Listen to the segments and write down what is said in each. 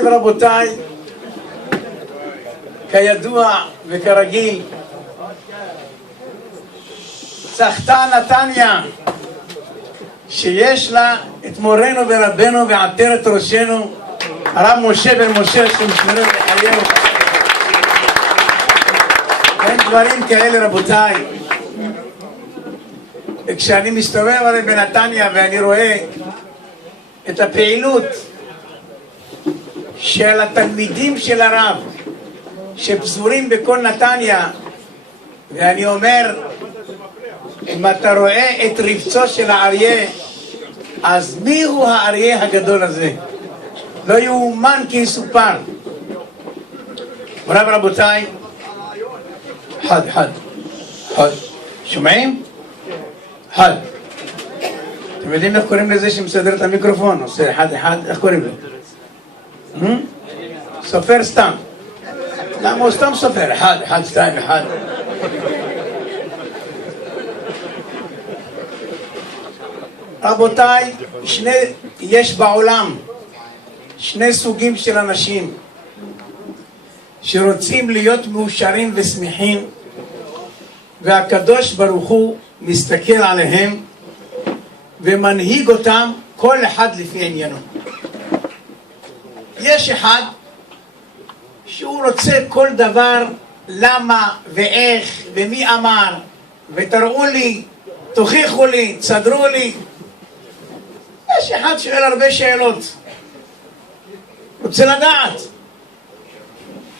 גבירותיי ורבותיי, כידוע וכרגיל, זכתה נתניה שיש לה את מורנו ורבנו ועטרת ראשנו הרב משה בן משה שמשמרו לחיינו. אין דברים כאלה רבותיי. וכשאני מסתובב הרי בנתניה ואני רואה את הפעילות של התלמידים של הרב שפזורים בכל נתניה, ואני אומר, אם אתה רואה את רבצו של האריה, אז מי הוא האריה הגדול הזה? לא יאומן כי יסופר. רבותיי, חד שומעים? חד. אתם יודעים איך קוראים לזה שמסדר את המיקרופון? עושה אחד, איך קוראים לו? סופר סתם. למה הוא סתם סופר? 1, 2, 1. רבותיי, יש בעולם שני סוגים של אנשים שרוצים להיות מאושרים ושמחים, והקדוש ברוך הוא מסתכל עליהם ומנהיג אותם כל אחד לפי עניינו. יש אחד שהוא רוצה כל דבר למה ואיך ומי אמר ותראו לי, תוכיחו לי, תסדרו לי. יש אחד שואל הרבה שאלות, רוצה לדעת.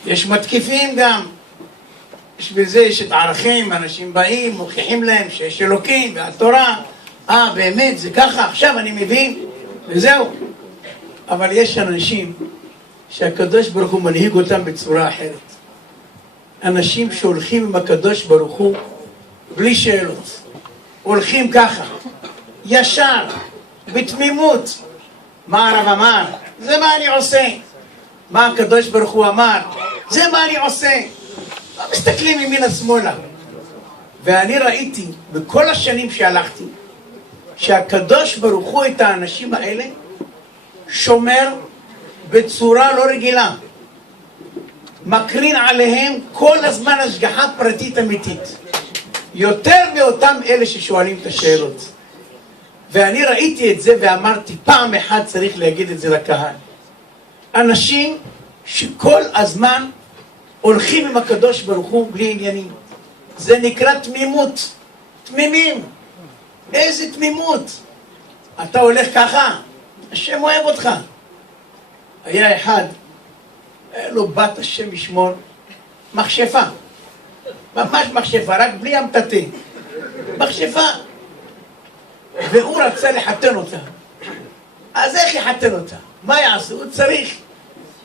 יש מתקיפים גם, יש בזה, יש את הערכים, אנשים באים, מוכיחים להם שיש אלוקים והתורה, באמת זה ככה, עכשיו אני מבין וזהו. אבל יש אנשים שהקדוש ברוך הוא מנהיג אותם בצורה אחרת. אנשים שהולכים עם הקדוש ברוך הוא בלי שאלות, הולכים ככה ישר בתמימות. מה הרב אמר? זה מה אני עושה. מה הקדוש ברוך הוא אמר? זה מה אני עושה. לא מסתכלים ימינה שמאלה. ואני ראיתי בכל השנים שהלכתי שהקדוש ברוך הוא את האנשים האלה שומר בצורה לא רגילה, מקרין עליהם כל הזמן השגחה פרטית אמיתית, יותר מאותם אלה ששואלים את השאלות. ואני ראיתי את זה ואמרתי, פעם אחת צריך להגיד את זה לקהל. אנשים שכל הזמן הולכים עם הקדוש ברוך הוא בלי עניינים, זה נקרא תמימות. תמימים. איזה תמימות. אתה הולך ככה, השם אוהב אותך. היה אחד, היה לו בת השם ישמור, מכשפה, ממש מכשפה, רק בלי המטאטא, מכשפה. והוא רצה לחתן אותה. אז איך יחתן אותה? מה יעשו? הוא צריך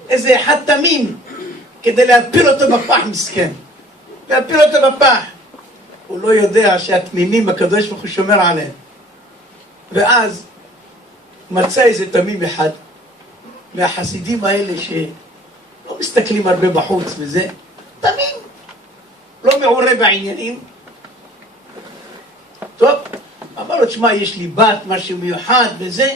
איזה אחד תמים כדי להפיל אותו בפח, מסכן, להפיל אותו בפח. הוא לא יודע שהתמימים הקדוש ברוך הוא שומר עליהם. ואז מצא איזה תמים אחד מהחסידים האלה שלא מסתכלים הרבה בחוץ וזה, תמים, לא מעורה בעניינים. טוב, אמר לו, תשמע, יש לי בת, משהו מיוחד וזה.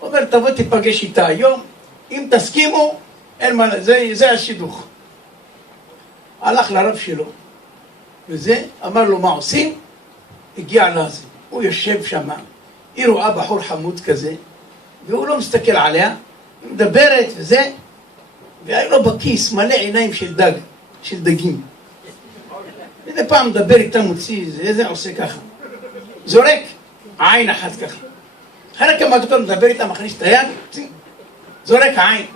הוא אומר, תבוא תיפגש איתה היום, אם תסכימו, אין מה, זה השידוך. הלך לרב שלו וזה, אמר לו מה עושים? הגיע לזה, הוא יושב שם, היא רואה בחור חמוד כזה, והוא לא מסתכל עליה, היא מדברת וזה, והיה לו בכיס מלא עיניים של דג, של דגים. מדי פעם מדבר איתה, מוציא זה עושה ככה, זורק עין אחת ככה. אחרי כמה דקות מדבר איתה, מכניס את היד, זורק עין.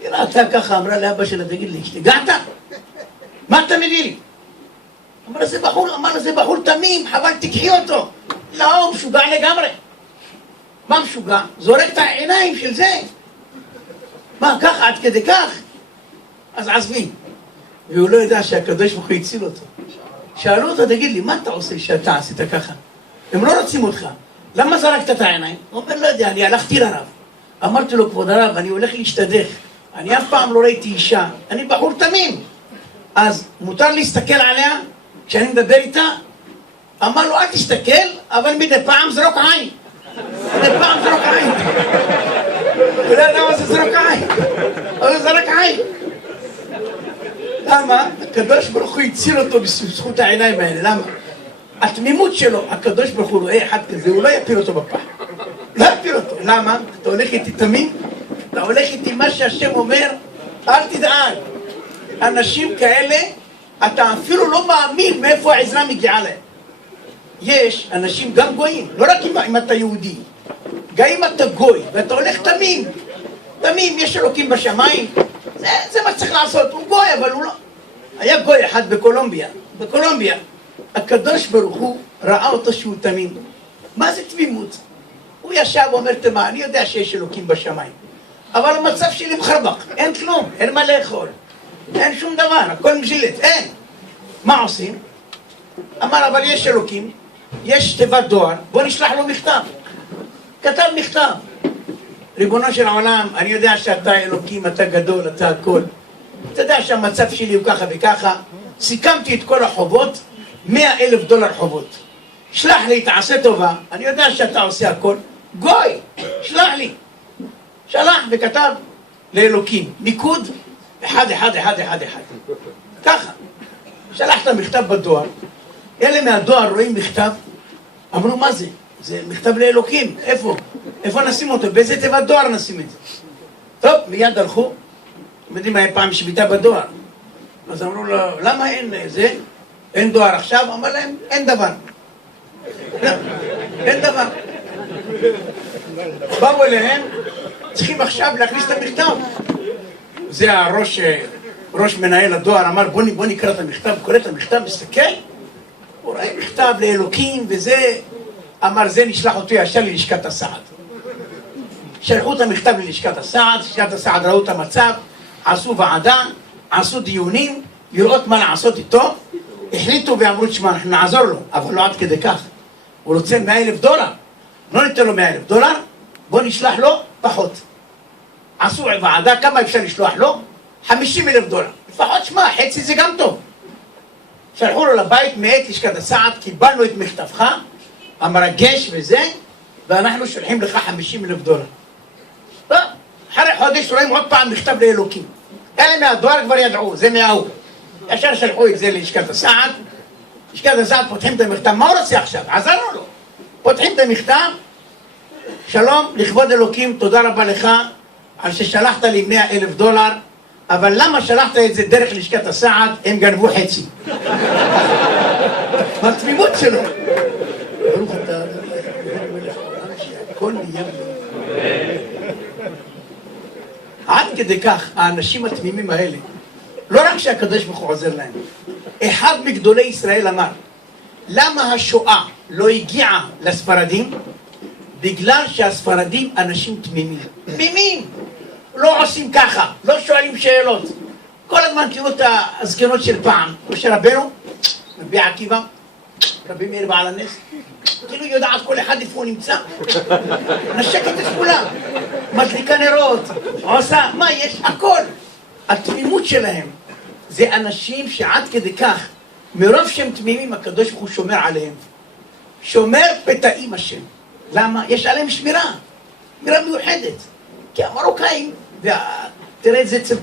היא ראתה ככה, אמרה לאבא שלה, תגיד לי, השתגעת? מה אתה מביא לי? אמר לה, זה בחור תמים, חבל תקחי אותו. לא, הוא משוגע לגמרי. מה משוגע? זורק את העיניים של זה. מה, ככה, עד כדי כך? אז עזבי. והוא לא ידע שהקדוש ברוך הוא הציל אותו. שאלו אותו, תגיד לי, מה אתה עושה שאתה עשית ככה? הם לא רוצים אותך. למה זרקת את העיניים? הוא אומר, לא יודע, אני הלכתי לרב. אמרתי לו, כבוד הרב, אני הולך להשתדך. אני אף פעם לא ראיתי אישה. אני בחור תמים. אז מותר להסתכל עליה כשאני מדבר איתה? אמר לו, אל תסתכל, אבל מדי פעם זרוק עין. מדי פעם זרוק עין. הוא לא יודע מה זה זרוק עין. הוא זרק עין. למה? הקדוש ברוך הוא הציל אותו בזכות העיניים האלה. למה? התמימות שלו, הקדוש ברוך הוא רואה אחד כזה, הוא לא יפיל אותו בפח. לא יפיל אותו. למה? אתה הולך איתי תמים, אתה הולך איתי מה שהשם אומר, אל תדאג. אנשים כאלה, אתה אפילו לא מאמין מאיפה העזרה מגיעה להם. יש אנשים גם גויים, לא רק אם אתה יהודי, גם אם אתה גוי, ואתה הולך תמים. תמים, יש אלוקים בשמיים, זה מה שצריך לעשות. הוא גוי, אבל הוא לא. היה גוי אחד בקולומביה. הקדוש ברוך הוא ראה אותו שהוא תמים. מה זה תמימות? הוא ישב ואומר, תמה, אני יודע שיש אלוקים בשמיים, אבל המצב שלי מחרבק, אין כלום, אין מה לאכול, אין שום דבר, הכל מג'ילת, אין. מה עושים? אמר, אבל יש אלוקים, יש תיבת דואר, בוא נשלח לו מכתב. כתב מכתב. ריבונו של העולם, אני יודע שאתה אלוקים, אתה גדול, אתה הכל. אתה יודע שהמצב שלי הוא ככה וככה, סיכמתי את כל החובות, $100,000 חובות. שלח לי, תעשה טובה, אני יודע שאתה עושה הכל. גוי, שלח לי. שלח וכתב לאלוקים, ניקוד 1111. ככה. שלח את המכתב בדואר, אלה מהדואר רואים מכתב, אמרו מה זה? זה מכתב לאלוקים, איפה נשים אותו? באיזה תיבת דואר נשים את זה? טוב, מיד הלכו, אתם יודעים מה היה פעם שביתה בדואר, אז אמרו לו, למה אין זה? אין דואר עכשיו? אמר להם, אין דבר. אין דבר. באו אליהם, צריכים עכשיו להכניס את המכתב. זה ראש מנהל הדואר אמר, בוא נקרא את המכתב, קורא את המכתב, מסתכל, הוא ראה מכתב לאלוקים וזה, אמר, זה נשלח אותו ישר ללשכת הסעד. שלחו את המכתב ללשכת הסעד, לשכת הסעד ראו את המצב, עשו ועדה, עשו דיונים, לראות מה לעשות איתו, החליטו ואמרו, תשמע, אנחנו נעזור לו, אבל לא עד כדי כך. הוא רוצה $100,000, לא ניתן לו $100,000, בוא נשלח לו פחות. עשו ועדה, כמה אפשר לשלוח לו? $50,000. לפחות שמע, חצי זה גם טוב. שלחו לו לבית מאת לשכת הסעד, קיבלנו את מכתבך, המרגש וזה, ואנחנו שולחים לך $50,000. טוב, אחרי חודש רואים עוד פעם מכתב לאלוקים. אלה מהדואר כבר ידעו, זה מההוא. ישר שלחו את זה ללשכת הסעד, לשכת הסעד פותחים את המכתב, מה הוא רוצה עכשיו? עזרנו לו. פותחים את המכתב, שלום, לכבוד אלוקים, תודה רבה לך על ששלחת לי $100,000, אבל למה שלחת את זה דרך לשכת הסעד? הם גנבו חצי. התמימות שלו. ברוך אתה, הכל נהיה. עד כדי כך, האנשים התמימים האלה, לא רק שהקדוש ברוך הוא עוזר להם, אחד מגדולי ישראל אמר, למה השואה לא הגיעה לספרדים? בגלל שהספרדים אנשים תמימים. תמימים! לא עושים ככה, לא שואלים שאלות. כל הזמן תראו את הזקנות של פעם. משה רבנו, רבי עקיבא, רבי מאיר בעל הנס, כאילו יודעת כל אחד איפה הוא נמצא. נשקת את כולם, מדליקה נרות, עושה, מה יש? הכל. התמימות שלהם זה אנשים שעד כדי כך, מרוב שהם תמימים, הקדוש ברוך הוא שומר עליהם. שומר פתאים השם. למה? יש עליהם שמירה. שמירה מיוחדת. כי המרוקאים, תראה את זה אצל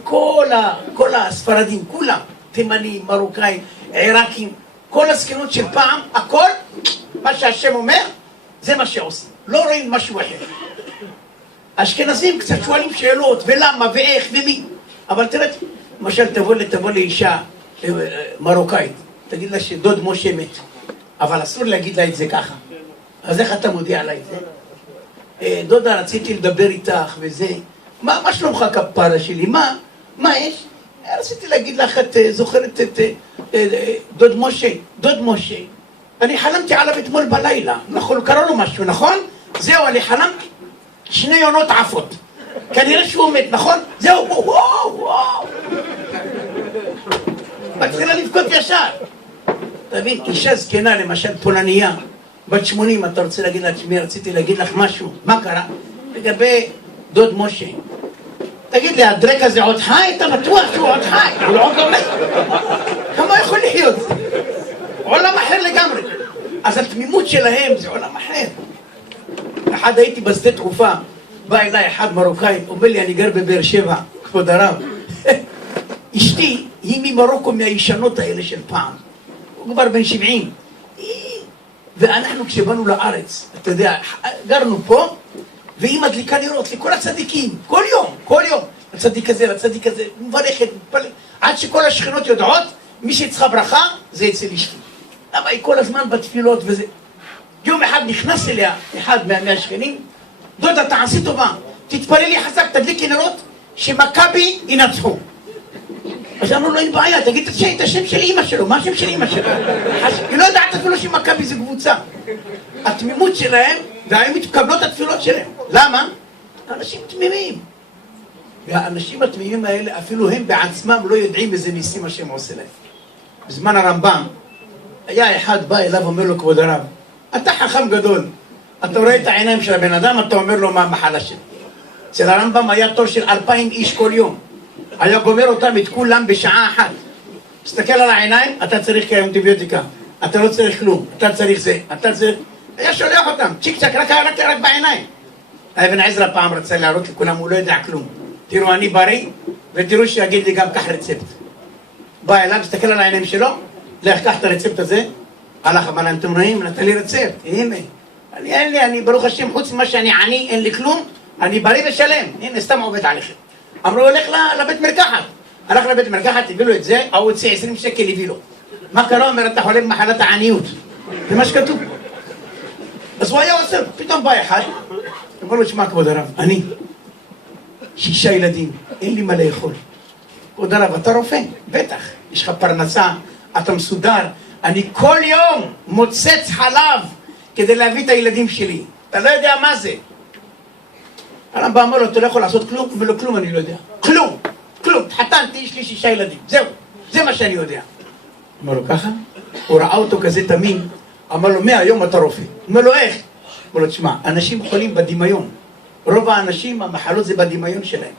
כל הספרדים, כולם, תימנים, מרוקאים, עיראקים, כל הזקנות של פעם, הכל, מה שהשם אומר, זה מה שעושים. לא רואים משהו אחר. אשכנזים קצת שואלים שאלות, ולמה, ואיך, ומי. אבל תראה, למשל, תבוא לאישה מרוקאית, תגיד לה שדוד משה מת, אבל אסור להגיד לה את זה ככה. אז איך אתה מודיע לה את זה? דודה, רציתי לדבר איתך וזה. מה שלומך כפרה שלי? מה יש? רציתי להגיד לך, את זוכרת את דוד משה? דוד משה. אני חלמתי עליו אתמול בלילה. נכון, קרא לו משהו, נכון? זהו, אני חלמתי. 2 יונות עפות. כנראה שהוא מת, נכון? זהו, וואו. מתחילה לבכות ישר. תבין, אישה זקנה, למשל פולניה, בת 80, אתה רוצה להגיד לה, תשמעי, רציתי להגיד לך משהו. מה קרה? לגבי דוד משה. תגיד לי, הדרק הזה עוד חי? אתה בטוח שהוא עוד חי? הוא עוד לא מת. כמה יכול להיות? עולם אחר לגמרי. אז התמימות שלהם זה עולם אחר. אחד הייתי בשדה תעופה, בא אליי אחד מרוקאי, אומר לי, אני גר בבאר שבע, כבוד הרב. אשתי היא ממרוקו, מהישנות האלה של פעם. הוא כבר בן 70. ואנחנו כשבאנו לארץ, אתה יודע, גרנו פה, והיא מדליקה לראות לכל הצדיקים, כל יום. הצדיק הזה, לצדיק הזה, מברכת, מתפללת. עד שכל השכנות יודעות, מי שצריכה ברכה, זה אצל אשתי. למה היא כל הזמן בתפילות וזה. יום אחד נכנס אליה, אחד מהשכנים, דודה, תעשי טובה, תתפללי חזק, תדליקי נרות, שמכבי ינצחו. אז אמרו לו, אין בעיה, תגיד את השם של אמא שלו, מה השם של אמא שלו? היא לא יודעת אפילו שמכבי זה קבוצה. התמימות שלהם, והיום מתקבלות התפילות שלהם. למה? אנשים תמימים. והאנשים התמימים האלה, אפילו הם בעצמם לא יודעים איזה ניסים השם עושה להם. בזמן הרמב"ם, היה אחד בא אליו ואומר לו, כבוד הרב, אתה חכם גדול, אתה רואה את העיניים של הבן אדם, אתה אומר לו מה המחלה שלו. אצל הרמב"ם היה תור של 2,000 איש כל יום. היה גומר אותם את כולם בשעה אחת. תסתכל על העיניים, אתה צריך כאנטיביוטיקה, אתה לא צריך כלום, אתה צריך זה, אתה צריך... היה שולח אותם, צ'יק צ'ק, רק בעיניים. אבן עזרא פעם רצה להראות לכולם, הוא לא יודע כלום. תראו, אני בריא, ותראו שיגיד לי גם קח רצפט. בא אליו, תסתכל על העיניים שלו, לך קח את הרצפט הזה, הלך, אבל אתם רואים, נתן לי רצפט, הנה. אני ברוך השם, חוץ ממה שאני עני, אין לי כלום, אני בריא ושלם, הנה, סתם עובד עליכם. אמרו, הולך לבית מרקחת. הלך לבית מרקחת, הביא לו את זה, הוא הוציא 20 שקל, הביא לו. מה קרה? אומר, אתה חולה במחלת העניות. זה מה שכתוב. אז הוא היה עוצר, פתאום בא אחד, אמר לו, שמע כבוד הרב, אני 6 ילדים, אין לי מה לאכול. כבוד הרב, אתה רופא? בטח, יש לך פרנסה, אתה מסודר, אני כל יום מוצץ חלב כדי להביא את הילדים שלי. אתה לא יודע מה זה. הרמב"ם אמר לו, אתה לא יכול לעשות כלום, ולא כלום אני לא יודע. כלום, התחתנתי, יש לי 6 ילדים, זהו, זה מה שאני יודע. אמר לו, ככה? הוא ראה אותו כזה תמים, אמר לו, מהיום אתה רופא. אומר לו, איך? אמר לו, תשמע, אנשים חולים בדמיון. רוב האנשים, המחלות זה בדמיון שלהם.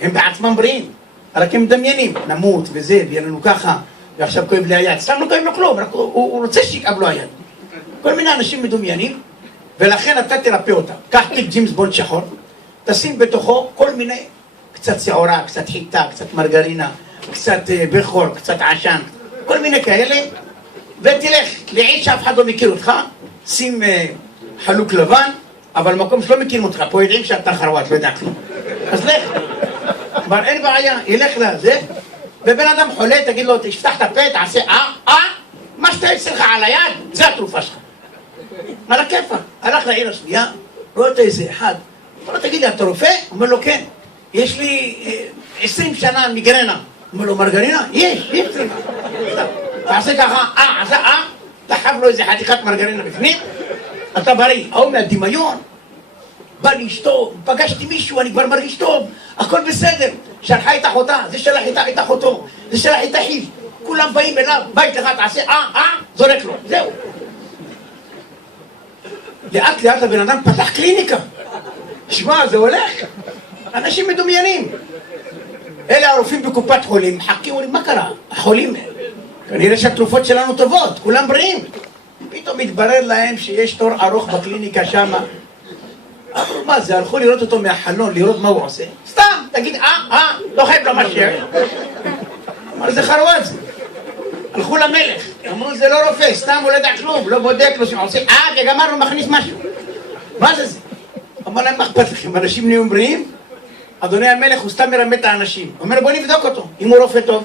הם בעצמם בריאים, רק הם מדמיינים, נמות וזה, ויהיה לנו ככה, ועכשיו כואב לי היד. סתם לא כואב לו כלום, רק הוא רוצה שיכאב לו היד. כל מיני אנשים מדומיינים, ולכן אתה תרפא אותם. קח תיק ג'ימס בונד שחור, תשים בתוכו כל מיני, קצת שעורה, קצת חיטה, קצת מרגרינה, קצת בחור, קצת עשן, כל מיני כאלה, ותלך לעיד שאף אחד לא מכיר אותך, שים חלוק לבן, אבל מקום שלא מכירים אותך, פה יודעים שאתה חרוואט, לא יודע כלום. אז לך, כבר אין בעיה, ילך לזה, ובן אדם חולה, תגיד לו, תפתח את הפה, תעשה מה שאתה אצלך על היד, זה התרופה שלך. על הכיפה, הלך לעיר השנייה, רואה אותו איזה אחד, אומר לו, תגיד לי, אתה רופא? אומר לו, כן. יש לי 20 שנה מיגרנה. אומר לו, מרגרינה? יש. תעשה ככה, תחב לו איזה חתיכת מרגרינה בפנים, אתה בריא. ההוא מהדמיון, בא לאשתו, פגשתי מישהו, אני כבר מרגיש טוב, הכל בסדר. שלחה את אחותה, זה שלח את אחותו, זה שלח את אחיו. כולם באים אליו, בית לך, תעשה, זורק לו, זהו. לאט לאט הבן אדם פתח קליניקה. שמע, זה הולך. אנשים מדומיינים. אלה הרופאים בקופת חולים, מחכים, אומרים, מה קרה? החולים, כנראה שהתרופות שלנו טובות, כולם בריאים. פתאום מתברר להם שיש תור ארוך בקליניקה שם. אמרו, מה זה? הלכו לראות אותו מהחלון, לראות מה הוא עושה. סתם, תגיד, לא חייב לו מה שיש. אמר, זה חרוואט. הלכו למלך, אמרו, זה לא רופא, סתם הוא לא יודע כלום, לא בודק לו שהוא עושה, וגמרנו, מכניס משהו. מה זה? אמר להם, מה אכפת לכם? אנשים נהיים בריאים? אדוני המלך, הוא סתם מרמה את האנשים. אומר, בוא נבדוק אותו, אם הוא רופא טוב.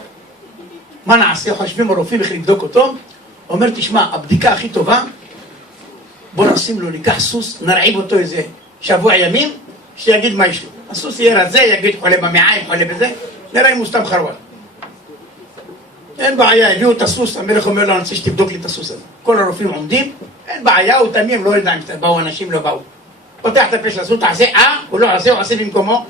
מה נעשה? חושבים הרופאים איך לבדוק אותו? אומר, תשמע, הבדיקה הכי טובה, בוא נשים לו, ניקח סוס, נרעיב אותו איזה שבוע ימים, שיגיד מה יש לו. הסוס יהיה רזה, יגיד חולה במעיים, חולה בזה, נראה אם הוא סתם חרוואט. אין בעיה, הביאו את הסוס, המלך אומר לו, אני רוצה שתבדוק לי את הסוס הזה. כל הרופאים עומדים, אין בעיה, הוא תמים, לא יודע אם באו אנשים, לא באו. פותח את הפה של הסוס, תעשה הוא לא עושה, הוא עושה במקומו,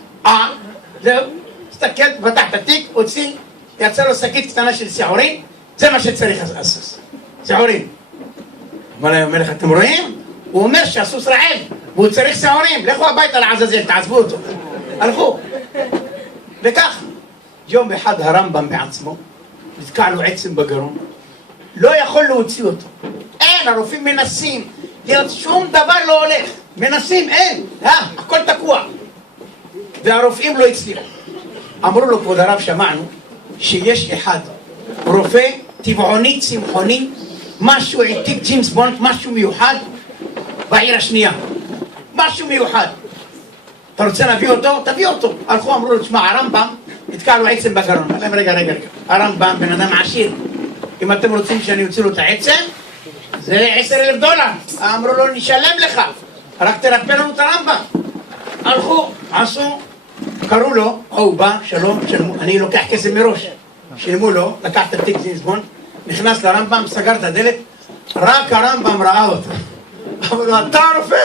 זהו, תסתכל, פתח את התיק, הוציא, יצא לו שקית קטנה של שעורים, זה מה שצריך הסוס, שעורים. אמר להם המלך, אתם רואים? הוא אומר שהסוס רעב, והוא צריך שעורים, לכו הביתה לעזאזל, תעזבו אותו. הלכו. וכך, יום אחד הרמב"ם בעצמו, נתקע לו עצם בגרון, לא יכול להוציא אותו. אין, הרופאים מנסים, שום דבר לא הולך. מנסים, אין, הכל תקוע. והרופאים לא הצליחו. אמרו לו, כבוד הרב, שמענו שיש אחד רופא טבעוני צמחוני, משהו העתיק ג'יימס בונד, משהו מיוחד בעיר השנייה, משהו מיוחד. אתה רוצה להביא אותו? תביא אותו. הלכו, אמרו לו, תשמע, הרמב"ם נתקע לו עצם בגרון. אמר להם, רגע, הרמב"ם בן אדם עשיר, אם אתם רוצים שאני אוציא לו את העצם, זה $10,000. אמרו לו, נשלם לך, רק תרפא לנו את הרמב"ם. הלכו, עשו, קראו לו, הוא בא, שלום, אני לוקח כסף מראש. שילמו לו, לקח את התיק ג'יימס בונד, נכנס לרמב"ם, סגר את הדלת, רק הרמב"ם ראה אותו. אמר לו, אתה רופא?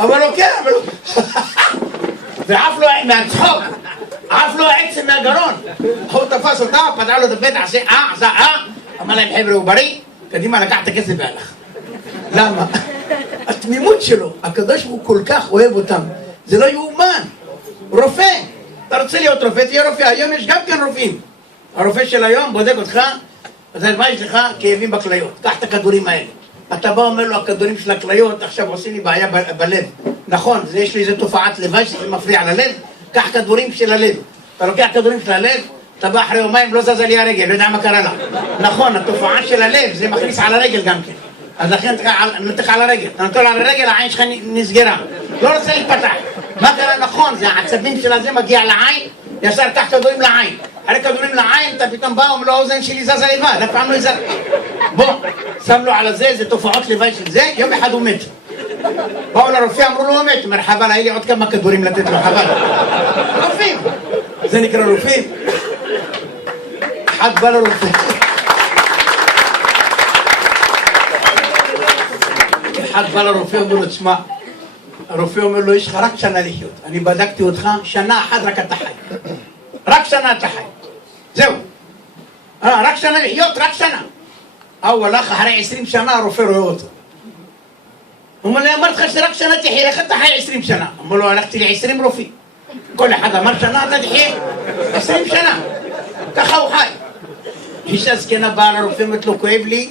אמר לו, כן, אמר לו, ועף לו מהצחוק, עף לו העצם מהגרון. הוא תפס אותה, פתח לו את הבטח, עשה אמר להם, חבר'ה, הוא בריא, קדימה, לקח את הכסף והלך. למה? התמימות שלו, הקדוש הוא כל כך אוהב אותם, זה לא יאומן. רופא, אתה רוצה להיות רופא, תהיה רופא, היום יש גם כן רופאים. הרופא של היום בודק אותך, אז מה יש לך? כאבים בכליות, קח את הכדורים האלה. אתה בא אומר לו, הכדורים של הכליות עכשיו עושים לי בעיה בלב. נכון, יש לי איזו תופעת לוואי שזה מפריע ללב, קח כדורים של הלב. אתה לוקח כדורים של הלב, אתה בא אחרי יומיים, לא זזה לי הרגל, לא יודע מה קרה לה. נכון, התופעה של הלב, זה מכניס על הרגל גם כן. אז לכן נתך על הרגל, אתה נותן על הרגל, העין שלך נסגרה. לא רוצה להתפתח. מה קרה? נכון, זה העצבים של הזה מגיע לעין, ישר קח כדורים לעין. אחרי כדורים לעין, אתה פתאום בא, אומר לו, האוזן שלי זזה לבד, אף פעם לא יזר. בוא, שם לו על זה, זה תופעות לוואי של זה, יום אחד הוא מת. באו לרופא, אמרו לו, הוא מת, אומר, חבל, היה לי עוד כמה כדורים לתת לו, חבל. רופאים, זה נקרא רופאים. אחד בא לרופא. אחד בא לרופא, אומר לו, תשמע, הרופא אומר לו, יש לך רק שנה לחיות. אני בדקתי אותך, שנה אחת רק אתה חי. רק שנה אתה חי. זהו. רק שנה לחיות, רק שנה. הוא הלך אחרי 20 שנה, הרופא רואה אותו. הוא אומר לי, אמרתי לך שרק שנה תחיה, איך אתה חי 20 שנה? אמר לו, הלכתי ל-20 רופאים. כל אחד אמר שנה, אתה תחיה 20 שנה. ככה הוא חי. אישה זקנה באה לרופא, אומרת לו, כואב לי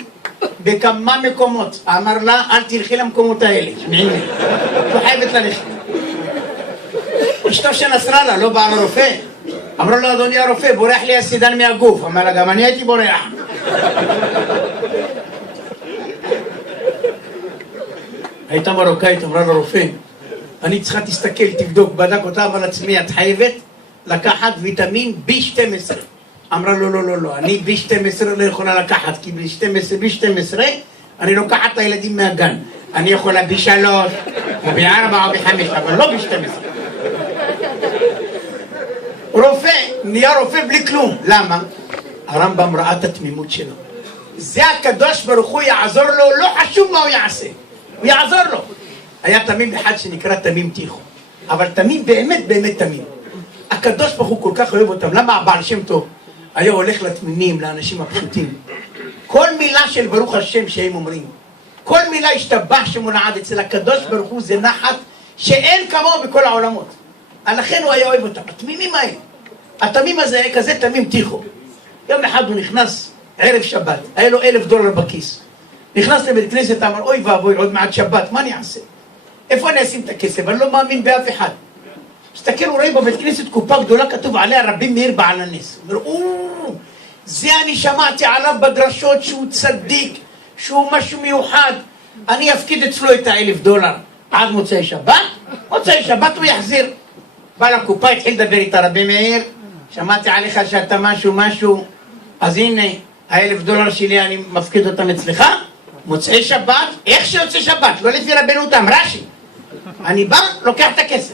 בכמה מקומות. אמר לה, אל תלכי למקומות האלה. שמעים לי. לא חייבת ללכת. אשתו שנסראללה, לא באה לרופא. אמרו לו, אדוני הרופא, בורח לי הסידן מהגוף. אמר לה, גם אני הייתי בורח. הייתה מרוקאית, אמרה לרופא, אני צריכה תסתכל, תבדוק, בדק אותה, אבל עצמי, את חייבת לקחת ויטמין B12. אמרה לו, לא, אני B12 לא יכולה לקחת, כי B12, אני לוקחת את הילדים מהגן. אני יכולה B3, או B4 או B5, אבל לא B12. רופא, נהיה רופא בלי כלום. למה? הרמב"ם ראה את התמימות שלו. זה הקדוש ברוך הוא יעזור לו, לא חשוב מה הוא יעשה. הוא יעזור לו. היה תמים אחד שנקרא תמים תיכו. אבל תמים באמת תמים. הקדוש ברוך הוא כל כך אוהב אותם. למה הבעל שם טוב היה הולך לתמימים, לאנשים הפשוטים? כל מילה של ברוך השם שהם אומרים, כל מילה השתבח שמונעד אצל הקדוש ברוך הוא, זה נחת שאין כמוהו בכל העולמות. לכן הוא היה אוהב אותם. התמימים האלה. התמים הזה היה כזה תמים תיכו. יום אחד הוא נכנס ערב שבת, היה לו $1,000 בכיס. נכנס לבית כנסת, אמר, אוי ואבוי, עוד מעט שבת, מה אני אעשה? איפה אני אשים את הכסף? אני לא מאמין באף אחד. מסתכל, הוא רואה בבית כנסת קופה גדולה, כתוב עליה רבי מאיר בעל הנס. הוא אומר, זה אני שמעתי עליו בדרשות שהוא צדיק, שהוא משהו מיוחד. אני אפקיד אצלו את $1,000. עד מוצאי שבת? מוצאי שבת הוא יחזיר. בא לקופה, התחיל לדבר איתה, רבי מאיר, שמעתי עליך שאתה משהו, אז הנה, $1,000 שלי, אני מפקיד אותם אצלך. מוצאי שבת, איך שיוצא שבת, לא לפי רבנותם, רש"י. אני בא, לוקח את הכסף.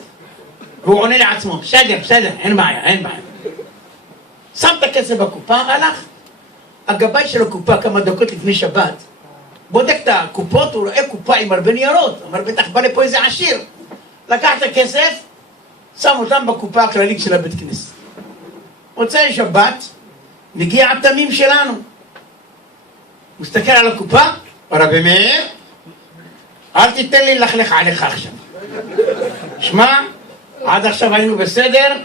והוא עונה לעצמו, בסדר, אין בעיה. שם את הכסף בקופה, הלך. הגבאי של הקופה כמה דקות לפני שבת, בודק את הקופות, הוא רואה קופה עם הרבה ניירות. אמר, בטח בא לפה איזה עשיר. לקח את הכסף, שם אותם בקופה הכללית של הבית כנסת. מוצאי שבת, מגיע התמים שלנו. מסתכל על הקופה, רבי מאיר, אל תיתן לי ללכלך עליך עכשיו. שמע, עד עכשיו היינו בסדר,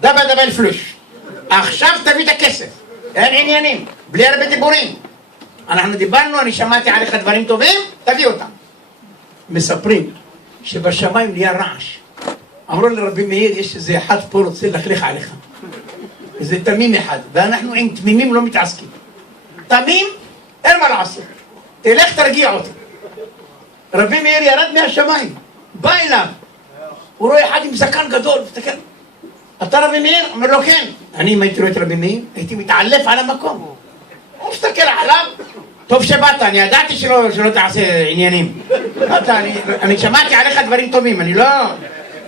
דבל פלוש. עכשיו תביא את הכסף, אין עניינים, בלי הרבה דיבורים. אנחנו דיברנו, אני שמעתי עליך דברים טובים, תביא אותם. מספרים שבשמיים נהיה רעש. אמרו לרבי מאיר, יש איזה אחד פה רוצה ללכלך עליך. איזה תמים אחד, ואנחנו עם תמימים לא מתעסקים. תמים, אין מה לעשות. תלך תרגיע אותו. רבי מאיר ירד מהשמיים, בא אליו. הוא רואה אחד עם זקן גדול, ותקן. אתה רבי מאיר? אומר לו כן. אני, אם הייתי רואה את רבי מאיר, הייתי מתעלף על המקום. הוא מסתכל עליו, טוב שבאת, אני ידעתי שלא תעשה עניינים. אני שמעתי עליך דברים טובים, אני לא...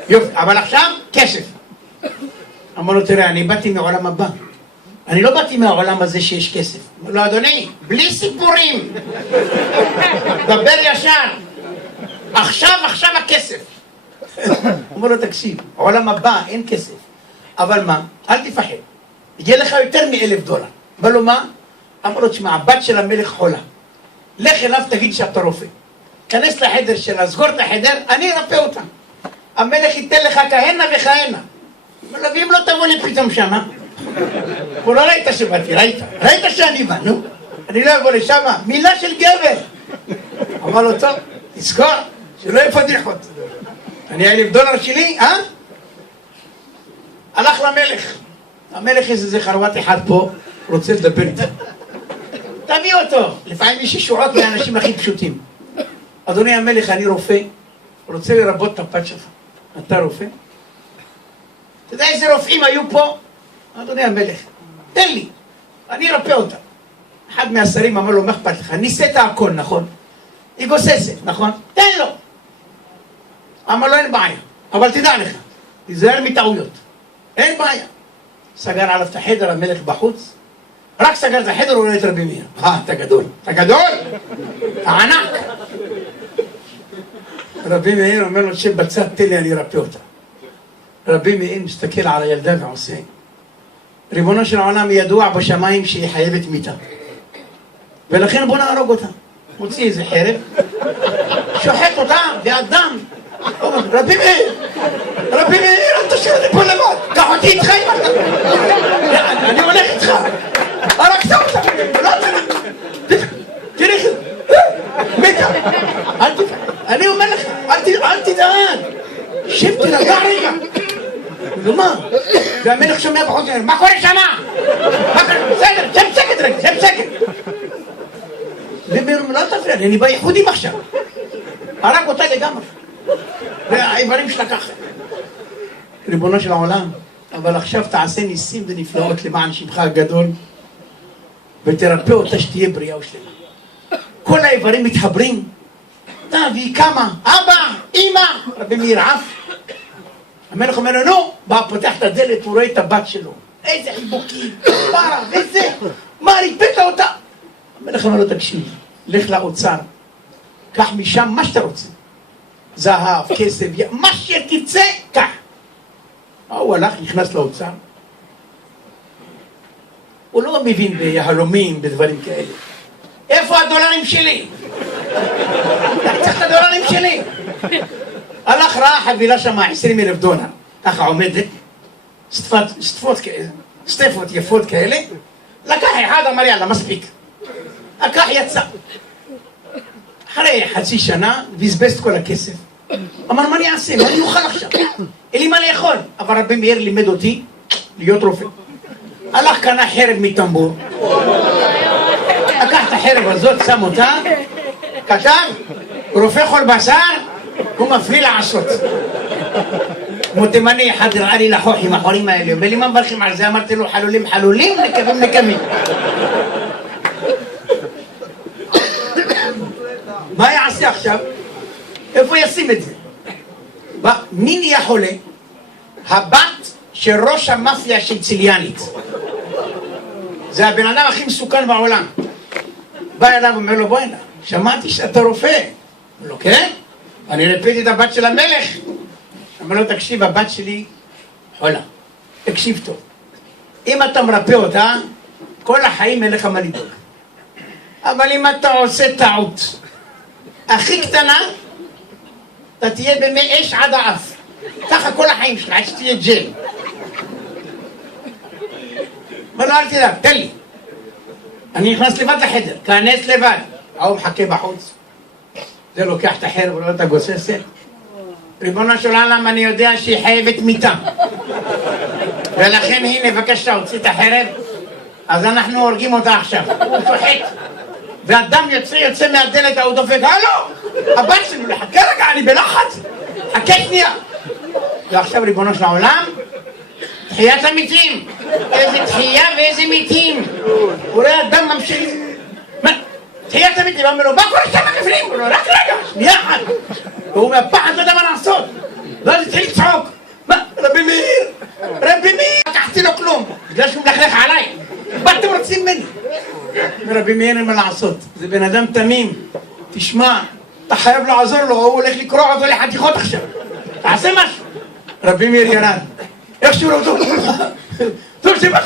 יופי, אבל עכשיו, כסף. אמר לו, תראה, אני באתי מעולם הבא. אני לא באתי מהעולם הזה שיש כסף. אמר לו, אדוני, בלי סיפורים. דבר ישר. עכשיו הכסף. אמר לו, תקשיב, עולם הבא, אין כסף. אבל מה? אל תפחד. יהיה לך יותר $1,000. אמר לו, מה? אמר לו, תשמע, הבת של המלך חולה. לך אליו, תגיד שאתה רופא. כנס לחדר שלה, סגור את החדר, אני ארפא אותה. המלך ייתן לך כהנה וכהנה. אמר לו, ואם לא תבוא לי פתאום שמה? הוא לא ראית שבאתי, ראית שאני בא, נו? אני לא אבוא לשמה, מילה של גבר. אמר לו, טוב, תזכור, שלא יהיה פדיחות. אני $1,000 שלי, אה? הלך למלך. המלך איזה חרוות אחד פה, רוצה לדבר איתו. תביא אותו. לפעמים יש ישועות מהאנשים הכי פשוטים. אדוני המלך, אני רופא, רוצה לרבות את הבת שלך. אתה רופא? אתה יודע איזה רופאים היו פה? אדוני המלך, תן לי, אני ארפא אותה. אחד מהשרים אמר לו, מה אכפת לך? ניסית הכל, נכון? היא גוססת, נכון? תן לו. אמר לו, אין בעיה, אבל תדע לך, תיזהר מטעויות. אין בעיה. סגר עליו את החדר, המלך בחוץ. רק סגר את החדר, הוא רואה את רבי מאיר. אתה גדול. אתה גדול? אתה ענק. רבי מאיר אומר לו, תשב בצד, תן לי, אני ארפא אותה. רבי מאיר מסתכל על הילדה ועושה. ריבונו של העולם ידוע בשמיים שהיא חייבת מיתה. ולכן בוא נהרוג אותה. מוציא איזה חרב, שוחט אותה, והדם. רבי מאיר, אל תשאיר אותי פה לבד. קח אותי איתך אם אתה. אני הולך איתך. הרגת אותה. לא תראי, מתה. אל תפחד. אני אומר לך, אל תדאג. שב תרגע רגע. ומה? והמלך שומע בחוץ, מה קורה שמה? בסדר, שב שקט רגע, שב שקט. ומאיר אומר, לא תפריע, אני בייחודים עכשיו. הרג אותה לגמרי. והאיברים שלה ככה. ריבונו של העולם, אבל עכשיו תעשה ניסים ונפלאות למען שמך הגדול, ותרפא אותה שתהיה בריאה ושלמה. כל האיברים מתחברים. והיא קמה, אבא, אמא, רבי מאיר עף. המלך אומר לו, נו, בא פותח את הדלת, הוא רואה את הבת שלו. איזה חיבוקים, פרה, וזה, מה, ריפאת אותה? המלך אומר לו, תקשיב, לך לאוצר, קח משם מה שאתה רוצה. זהב, כסף, מה שתרצה, קח. הוא הלך, נכנס לאוצר. הוא לא מבין ביהלומים, בדברים כאלה. איפה $1 שלי? צריך את $1 שלי. הלך ראה חבילה שמה $20,000. ככה עומדת, סטפות יפות כאלה. לקח אחד, אמר יאללה, מספיק. לקח יצא. אחרי חצי שנה, בזבז את כל הכסף. אמר, מה אני אעשה? מה אני אוכל עכשיו? אין לי מה לאכול. אבל רבי מאיר לימד אותי להיות רופא. הלך קנה חרב מטמבור. לקח את החרב הזאת, שם אותה, כתב, רופא כל בשר, הוא מפליא לעשות. כמו תימני אחד ראה לי לחוך עם החורים האלה, אומר לי, מה מברכים על זה? אמרתי לו, חלולים חלולים, נקבים נקבים. מה יעשה עכשיו? איפה ישים את זה? מי נהיה חולה? הבת של ראש המאפיה הסיציליאנית. זה הבן אדם הכי מסוכן בעולם. בא אליו ואומר לו, בוא הנה, שמעתי שאתה רופא. אומר לו, כן? אני רפאתי את הבת של המלך. אמר לו, תקשיב, הבת שלי חולה. תקשיב טוב. אם אתה מרפא אותה, כל החיים אין לך מה לדאוג. אבל אם אתה עושה טעות הכי קטנה, אתה תהיה במי אש עד האף. ככה כל החיים שלך, עד שתהיה ג'ל. אמר לו, אל תדאג, תן לי. אני נכנס לבד לחדר, כנס לבד. הוא מחכה בחוץ. זה לוקח את החרב, רואה אותה גוססת. ריבונו של עולם, אני יודע שהיא חייבת מיתה. ולכן היא נבקש להוציא את החרב, אז אנחנו הורגים אותה עכשיו. הוא צוחק. והדם יוצא מהדלת, הוא דופק, הלו! הבת שלי, חכה רגע, אני בלחץ. חכה שנייה. ועכשיו ריבונו של העולם, תחיית המתים. איזה תחייה ואיזה מתים. הוא רואה הדם ממשיך. תחיית המתים, אומר לו, מה קורה שם בפנים? הוא אומר לו, רק רגע, שנייה אחת. והוא מהפחד לא יודע מה לעשות. ואז התחיל לצחוק. מה? רבי מאיר, לקחתי לו כלום. בגלל שהוא מלכלך עליי. מה אתם רוצים ממני? רבי מאיר, אין מה לעשות. זה בן אדם תמים. תשמע, אתה חייב לעזור לו, הוא הולך לקרוע אותו לחתיכות עכשיו. תעשה משהו. רבי מאיר ירד. איך שהוא רואה אותו? טוב שבאת.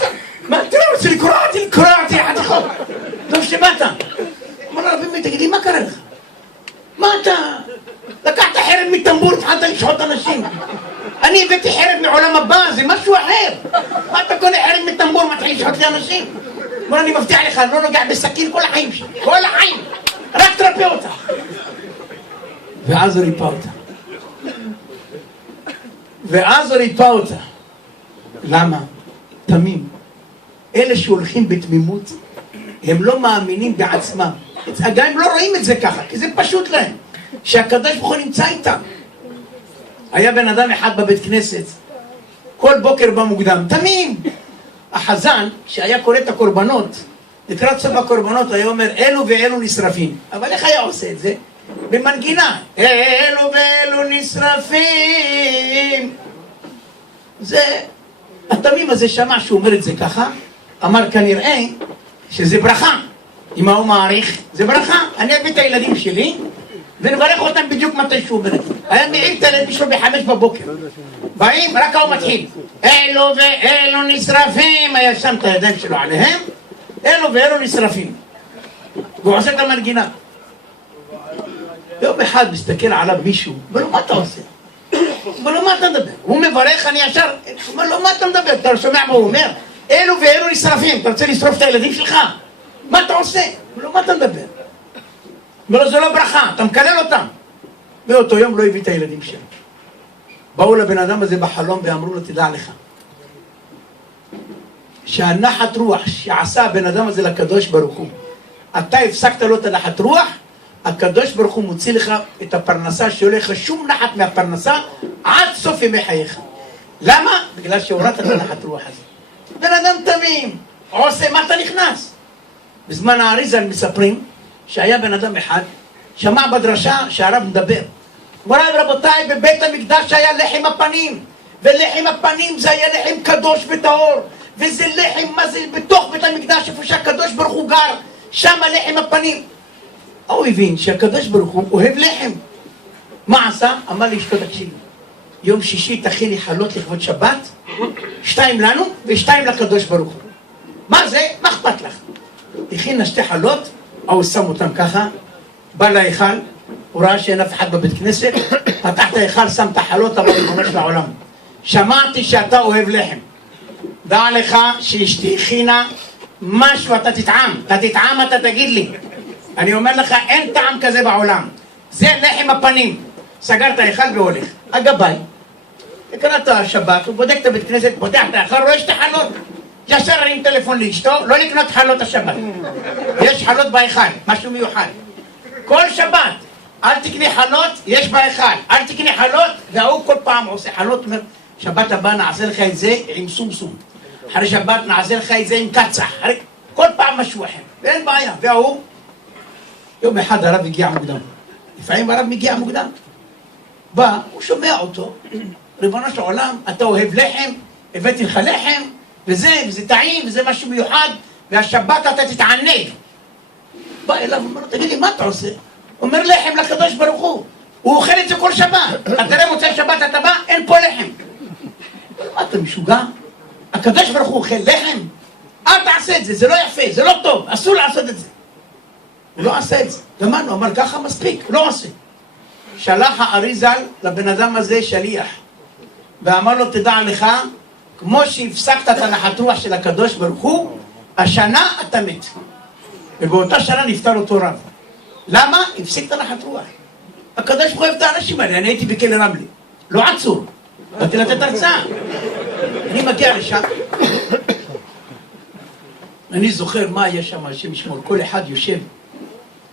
מה, תראה, הוא רוצה לקרוע אותי לחתיכות. טוב שבאת. אמר רבי מאיר, תגידי, מה קרה לך? מה אתה? לקחת חרב מטמבור, התחלת לשחוט אנשים. אני הבאתי חרב מעולם הבא, זה משהו אחר. מה אתה קונה חרב מטמבור, מתחיל לשחוט לאנשים? אמר, אני מבטיח לך, אני לא נוגע בסכין כל החיים שלי. כל החיים. רק תרפא אותה. ואז הוא ריפא אותה. למה? תמים. אלה שהולכים בתמימות, הם לא מאמינים בעצמם. גם הם לא רואים את זה ככה, כי זה פשוט להם. שהקדוש ברוך הוא נמצא איתם. היה בן אדם אחד בבית כנסת, כל בוקר בא מוקדם, תמים. החזן, שהיה קורא את הקורבנות, לקראת סוף הקורבנות, היה אומר, אלו ואלו נשרפים. אבל איך היה עושה את זה? במנגינה. אלו ואלו נשרפים. זה, התמים הזה שמע שהוא אומר את זה ככה, אמר כנראה שזה ברכה. אם הוא מעריך, זה ברכה. אני אביא את הילדים שלי, ונברך אותם בדיוק מתי שהוא אומר את זה. היה מעיל את הילדים שלו ב5 בבוקר. באים, רק הוא מתחיל. אלו ואלו נשרפים. היה שם את הידיים שלו עליהם. אלו ואלו נשרפים. והוא עושה את המנגינה. יום אחד מסתכל עליו מישהו, אומר לו, מה אתה עושה? אומר לו, מה אתה מדבר? הוא מברך, אני ישר, אומר לו, מה אתה מדבר? אתה שומע מה הוא אומר? אלו ואלו נשרפים. אתה רוצה לשרוף את הילדים שלך? מה אתה עושה? אומר לו, מה אתה מדבר? אומר לו, זה לא ברכה, אתה מקלל אותם. באותו יום לא הביא את הילדים שלו. באו לבן אדם הזה בחלום ואמרו לו, תדע לך, שהנחת רוח שעשה הבן אדם הזה לקדוש ברוך הוא, אתה הפסקת לו את הנחת רוח, הקדוש ברוך הוא מוציא לך את הפרנסה שהולך שום נחת מהפרנסה עד סוף ימי חייך. למה? בגלל שהורדת את הנחת רוח הזה. בן אדם תמים, עושה, מה אתה נכנס? בזמן האריזל מספרים שהיה בן אדם אחד, שמע בדרשה שהרב מדבר. מוריי ורבותיי, בבית המקדש היה לחם הפנים, ולחם הפנים זה היה לחם קדוש וטהור, וזה לחם, מה זה בתוך בית המקדש, איפה שהקדוש ברוך הוא גר, שם לחם הפנים. הוא הבין שהקדוש ברוך הוא אוהב לחם. מה עשה? אמר לאשתו, תקשיבי, יום שישי תכיני חלות לכבוד שבת, 2 לנו ו2 לקדוש ברוך הוא. מה זה? מה אכפת לך? הכינה 2 חלות, הוא שם אותם ככה, בא להיכל, הוא ראה שאין אף אחד בבית כנסת, פתח את ההיכל, שם את החלות, אמר ריבונו של העולם, שמעתי שאתה אוהב לחם. דע לך שאשתי הכינה משהו, אתה תטעם, אתה תגיד לי. אני אומר לך, אין טעם כזה בעולם. זה לחם הפנים. סגר את ההיכל והולך. הגבאי, לקראת השבת, הוא בודק את הבית כנסת, פותח את ההיכל, רואה 2 חלות. ישר הרים טלפון לאשתו, לא לקנות חלות השבת. יש חלות בהיכל, משהו מיוחד. כל שבת, אל תקני חלות, יש בהיכל. אל תקני חלות, והוא כל פעם עושה חלות, אומר, שבת הבא נעשה לך את זה עם סומסום. אחרי שבת נעשה לך את זה עם קצח. כל פעם משהו אחר, ואין בעיה. והוא, יום אחד הרב הגיע מוקדם. לפעמים הרב מגיע מוקדם. בא, הוא שומע אותו, ריבונו של עולם, אתה אוהב לחם, הבאתי לך לחם, וזה טעים, וזה משהו מיוחד, והשבת אתה תתענג. בא אליו, אומר לו, תגיד לי, מה אתה עושה? אומר לחם לקדוש ברוך הוא. הוא אוכל את זה כל שבת. אתה תראה מוצא שבת אתה בא, אין פה לחם. מה אתה משוגע? הקדוש ברוך הוא אוכל לחם? אל תעשה את זה, זה לא יפה, זה לא טוב, אסור לעשות את זה. הוא לא עשה את זה. גמרנו, אמר ככה מספיק, הוא לא עושה. שלח האריזל לבן אדם הזה שליח. ואמר לו, תדע לך, כמו שהפסקת את הנחת רוח של הקדוש ברוך הוא, השנה אתה מת. ובאותה שנה נפטר אותו רב. למה? הפסיק את הנחת רוח. הקדוש ברוך הוא אוהב את האנשים האלה, אני הייתי בכלא רמלה. לא עצור. באתי לתת הרצאה. אני מגיע לשם. אני זוכר מה היה שם, השם ישמור, כל אחד יושב.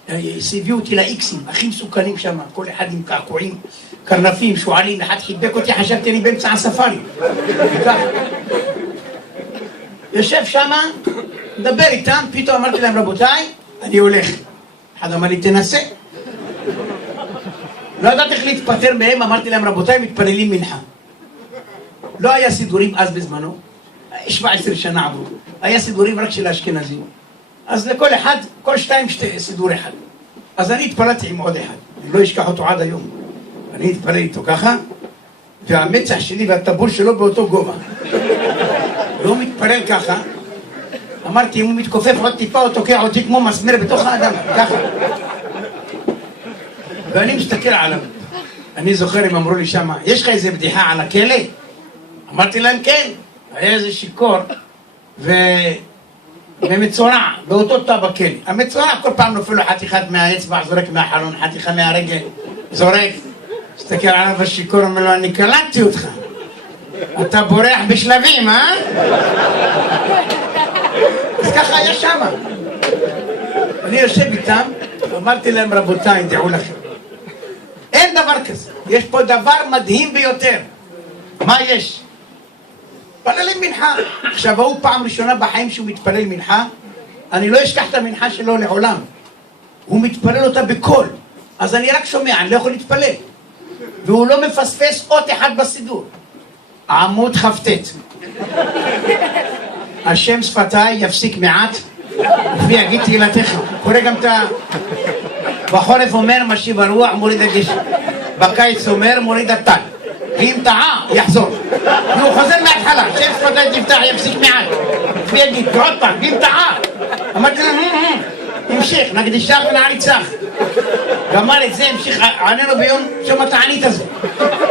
הביאו אותי לאיקסים, הכי מסוכנים שם, כל אחד עם קעקועים, קרנפים, שועלים, אחד חיבק אותי, חשבתי אני באמצע הספארי. יושב שם, מדבר איתם, פתאום אמרתי להם, רבותיי, אני הולך. אחד אמר לי, תנסה. לא יודעת איך להתפטר מהם, אמרתי להם, רבותיי, מתפללים מנחה. לא היה סידורים אז בזמנו, 17 שנה עברו, היה סידורים רק של האשכנזים. אז לכל אחד, כל שתיים סידור אחד. אז אני התפללתי עם עוד אחד, אני לא אשכח אותו עד היום. אני התפלל איתו ככה, והמצח שלי והטבור שלו באותו גובה. לא מתפלל ככה, אמרתי, אם הוא מתכופף עוד טיפה, הוא תוקע אותי כמו מסמר בתוך האדם, ככה. ואני מסתכל עליו. אני זוכר, הם אמרו לי שמה, יש לך איזה בדיחה על הכלא? אמרתי להם, כן. היה איזה שיקור, ומצורע, באותו תא בכלא. המצורע כל פעם נופל לו חתיכת מהאצבע, זורק מהחלון, חתיכה מהרגל, זורק. מסתכל עליו השיקור, אומר לו, אני קלטתי אותך. אתה בורח בשלבים, אה? אז ככה היה שמה. אני יושב איתם, אמרתי להם, רבותיי, דעו לכם. אין דבר כזה. יש פה דבר מדהים ביותר. מה יש? מתפללים מנחה. עכשיו, הוא פעם ראשונה בחיים שהוא מתפלל מנחה, אני לא אשכח את המנחה שלו לעולם. הוא מתפלל אותה בקול. אז אני רק שומע, אני לא יכול להתפלל. והוא לא מפספס אות אחד בסידור. עמוד חפטט. השם שפתיי יפסיק מעט, ויגיד תהילתך. קורא גם את בחורף אומר משיב הרוח מוריד הגשם. בקיץ אומר מוריד הטל. ואם טעה, יחזור. והוא חוזר מההתחלה, שם שפתיי תפתח, יפסיק מעט. ויגיד, ועוד פעם, ואם טעה. אמרתי להם, המשיך, נקדישך ונעריצך. גמר את זה, המשיך, ענינו ביום שום התענית הזה.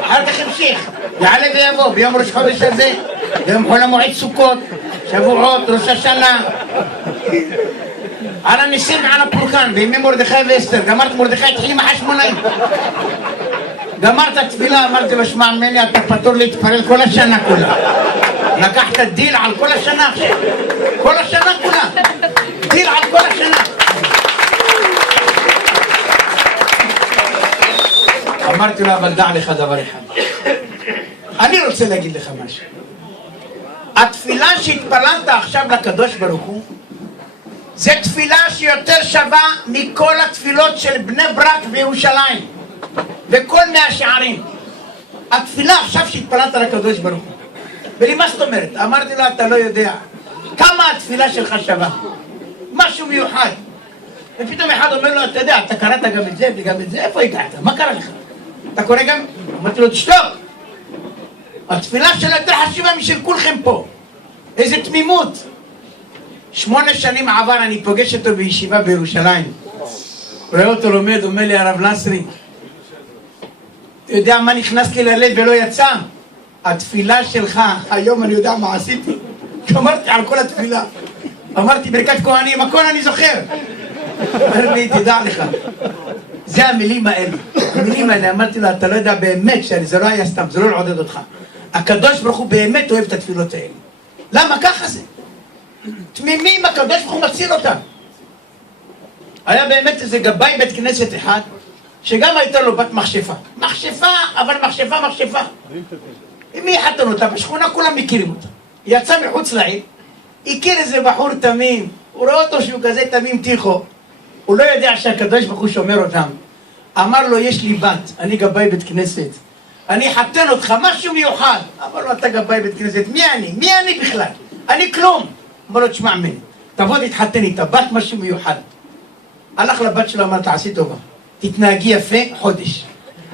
אחר כך המשיך, יעלה ויבוא, ביום ראש חודש הזה, ביום חול המועד סוכות, שבועות, ראש השנה. על הניסים ועל הפורקן, בימי מרדכי ואסתר. גמרת מרדכי, התחיל עם החשמונאים. גמרת תפילה, אמרתי לו, שמע ממני, אתה פטור להתפלל כל השנה כולה. לקחת דיל על כל השנה עכשיו. כל השנה כולה. דיל על כל השנה. אמרתי לו, אבל דע לך דבר אחד. אני רוצה להגיד לך משהו. התפילה שהתפללת עכשיו לקדוש ברוך הוא, זה תפילה שיותר שווה מכל התפילות של בני ברק בירושלים. וכל 100 שערים. התפילה עכשיו שהתפללת לקדוש ברוך הוא. ולי מה זאת אומרת? אמרתי לו, אתה לא יודע כמה התפילה שלך שווה. משהו מיוחד. ופתאום אחד אומר לו, אתה יודע, אתה קראת גם את זה וגם את זה, איפה הגעת? מה קרה לך? אתה קורא גם? אמרתי לו, תשתוק. התפילה שלה יותר חשובה משל כולכם פה. איזה תמימות. 8 שנים עבר, אני פוגש אותו בישיבה בירושלים. רואה אותו לומד, אומר לי, הרב נצרי, אתה יודע מה נכנס לי ללב ולא יצא? התפילה שלך, היום אני יודע מה עשיתי. אמרתי על כל התפילה. אמרתי ברכת כהנים, הכל אני זוכר. אומר לי, תדע לך. זה המילים האלה. המילים האלה, אמרתי לו, אתה לא יודע באמת שזה לא היה סתם, זה לא לעודד אותך. הקדוש ברוך הוא באמת אוהב את התפילות האלה. למה? ככה זה. תמימים, הקדוש ברוך הוא מציל אותם. היה באמת איזה גבאי בית כנסת אחד, שגם הייתה לו בת מכשפה. מכשפה, אבל מכשפה. מי חתן אותה? בשכונה כולם מכירים אותה. יצא מחוץ לעיר, הכיר איזה בחור תמים, הוא רואה אותו שהוא כזה תמים טיחו, הוא לא יודע שהקדוש ברוך הוא שומר אותם. אמר לו, יש לי בת, אני גבאי בית כנסת, אני חתן אותך, משהו מיוחד. אמר לו, אתה גבאי בית כנסת, מי אני? מי אני בכלל? אני כלום. אמר לו, תשמע ממני, תבוא תתחתן איתה, בת משהו מיוחד. הלך לבת שלו, אמר, תעשי טובה, תתנהגי יפה חודש.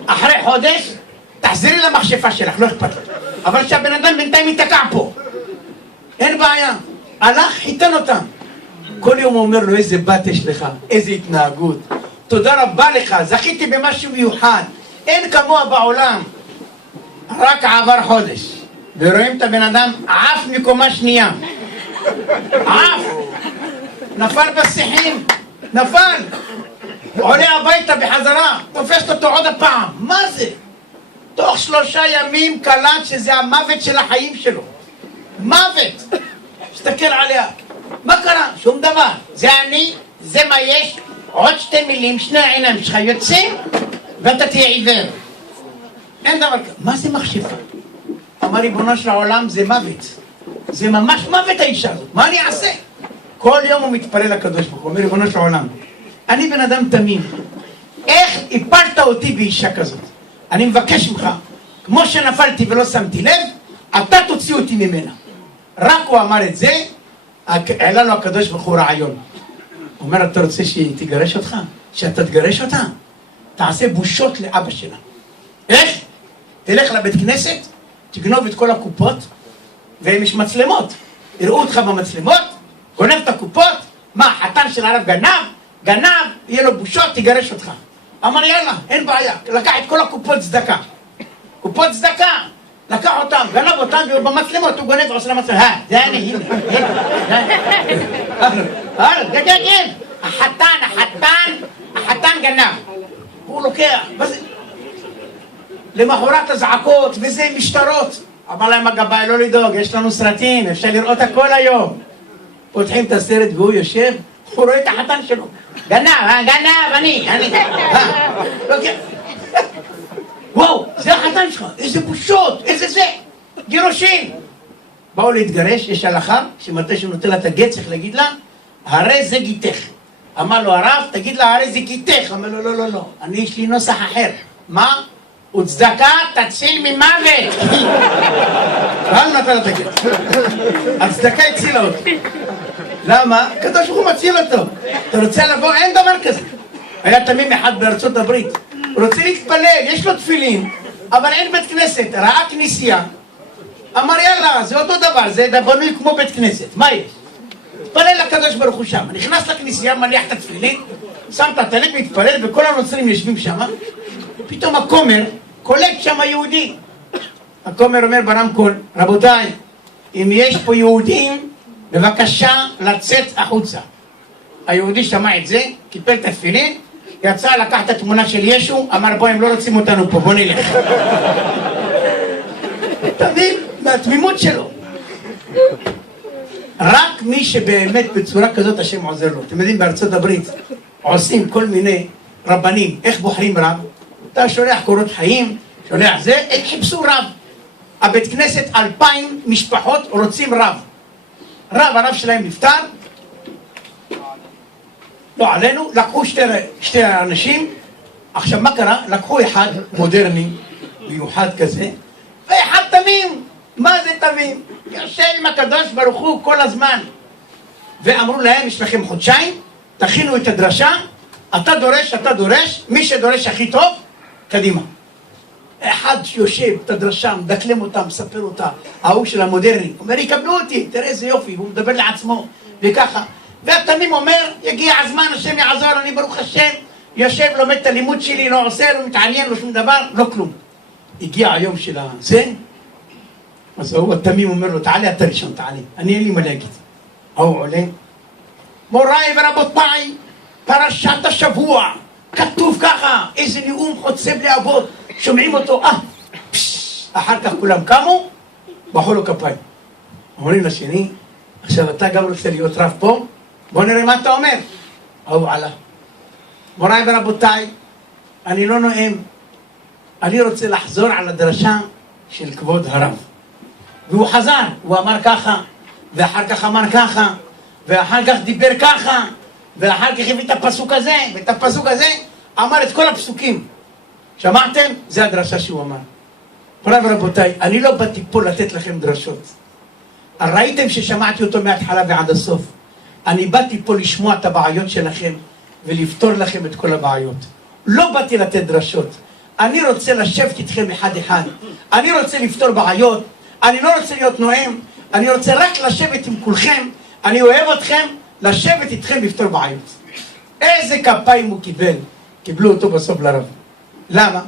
אחרי חודש, תחזרי למכשפה שלך, לא אכפת לך. אבל שהבן אדם בינתיים ייתקע פה. אין בעיה. הלך, חיתן אותם. כל יום הוא אומר לו, איזה בת יש לך, איזה התנהגות. תודה רבה לך, זכיתי במשהו מיוחד. אין כמוה בעולם. רק עבר חודש. ורואים את הבן אדם עף מקומה שנייה. עף. נפל בשיחים. נפל. עולה הביתה בחזרה. תופסת אותו עוד הפעם. מה זה? תוך 3 ימים קלט שזה המוות של החיים שלו. מוות! תסתכל עליה. מה קרה? שום דבר. זה אני, זה מה יש, עוד 2 מילים, 2 העיניים שלך יוצאים, ואתה תהיה עיוור. אין דבר כזה. מה זה מחשבה? אמר ריבונו של העולם, זה מוות. זה ממש מוות האישה הזאת. מה אני אעשה? כל יום הוא מתפלל לקדוש ברוך הוא. אומר ריבונו של העולם, אני בן אדם תמים. איך הפלת אותי באישה כזאת? אני מבקש ממך, כמו שנפלתי ולא שמתי לב, אתה תוציא אותי ממנה. רק הוא אמר את זה, העלה לו הקדוש ברוך הוא רעיון. הוא אומר, אתה רוצה שהיא תגרש אותך? שאתה תגרש אותה? תעשה בושות לאבא שלה. איך? תלך לבית כנסת, תגנוב את כל הקופות, והם יש מצלמות. יראו אותך במצלמות, גונב את הקופות, מה, החתן של הרב גנב, יהיה לו בושות, תגרש אותך. אמר יאללה, אין בעיה, לקח את כל הקופות צדקה. קופות צדקה, לקח אותם, גנב אותם, ובמצלמות הוא גונב ועושה למצלמות. זה אני, הנה. החתן גנב. הוא לוקח, למחרת הזעקות, וזה משטרות. אמר להם הגבאי, לא לדאוג, יש לנו סרטים, אפשר לראות הכל היום. פותחים את הסרט והוא יושב, הוא רואה את החתן שלו. גנב, אני. וואו, זה החתן שלך, איזה בושות, איזה זה, גירושים. באו להתגרש, יש הלכה, שמתי שהוא נותן לה את הגט, צריך להגיד לה, הרי זה גיתך. אמר לו הרב, תגיד לה, הרי זה גיתך. אמר לו, לא, יש לי נוסח אחר. מה? וצדקה תציל ממוות. ואל נתן לה את הגט. הצדקה הצילה אותו. למה? הקדוש ברוך הוא מציל אותו. אתה רוצה לבוא? אין דבר כזה. היה תמים אחד בארצות הברית. הוא רוצה להתפלל, יש לו תפילין, אבל אין בית כנסת, ראה כנסייה. אמר יאללה, זה אותו דבר, זה בנוי כמו בית כנסת, מה יש? התפלל לקדוש ברוך הוא שם, נכנס לכנסייה, מניח את התפילין, שם את הטלית, מתפלל, וכל הנוצרים יושבים שם. פתאום הכומר קולט שם יהודי. הכומר אומר ברמקול, רבותיי, אם יש פה יהודים, בבקשה לצאת החוצה. היהודי שמע את זה, קיפל את התפילין, יצא, לקח את התמונה של ישו, אמר בוא, הם לא רוצים אותנו פה, בוא נלך. תמיד, מהתמימות שלו. רק מי שבאמת בצורה כזאת השם עוזר לו. אתם יודעים, בארצות הברית עושים כל מיני רבנים, איך בוחרים רב? אתה שולח קורות חיים, שולח זה, הם חיפשו רב. הבית כנסת 2,000 משפחות רוצים רב. הרב שלהם נפטר, לא עלינו, לקחו שתי אנשים. עכשיו מה קרה? לקחו אחד מודרני, מיוחד כזה, ואחד תמים. מה זה תמים? יושב עם הקדוש ברוך הוא כל הזמן. ואמרו להם, יש לכם חודשיים, תכינו את הדרשה, אתה דורש, מי שדורש הכי טוב, קדימה. אחד שיושב את הדרשה, מדקלם אותה, מספר אותה, ההוא של המודרני, אומר, יקבלו אותי, תראה איזה יופי, הוא מדבר לעצמו, וככה. והתמים אומר, יגיע הזמן, השם יעזור, אני ברוך השם, יושב, לומד את הלימוד שלי, לא עושה, לא מתעניין, לא שום דבר, לא כלום. הגיע היום של זה, אז הוא התמים אומר לו, תעלה אתה ראשון, תעלה, אני אין לי מה להגיד. הוא עולה, מוריי ורבותיי, פרשת השבוע, כתוב ככה, איזה נאום חוצב להבות, שומעים אותו, אחר כך כולם קמו, בחו לו כפיים. אומרים לשני, עכשיו אתה גם רוצה להיות רב פה? בוא נראה מה אתה אומר. הוא עלה. מוריי ורבותיי, אני לא נואם, אני רוצה לחזור על הדרשה של כבוד הרב. והוא חזר, הוא אמר ככה, ואחר כך אמר ככה, ואחר כך דיבר ככה, ואחר כך הביא את הפסוק הזה, ואת הפסוק הזה, אמר את כל הפסוקים. שמעתם? זה הדרשה שהוא אמר. מוריי ורבותיי, אני לא באתי פה לתת לכם דרשות. ראיתם ששמעתי אותו מההתחלה ועד הסוף. אני באתי פה לשמוע את הבעיות שלכם ולפתור לכם את כל הבעיות. לא באתי לתת דרשות. אני רוצה לשבת איתכם אחד אחד. אני רוצה לפתור בעיות. אני לא רוצה להיות נואם. אני רוצה רק לשבת עם כולכם. אני אוהב אתכם, לשבת איתכם לפתור בעיות. איזה כפיים הוא קיבל. קיבלו אותו בסוף לרב. למה?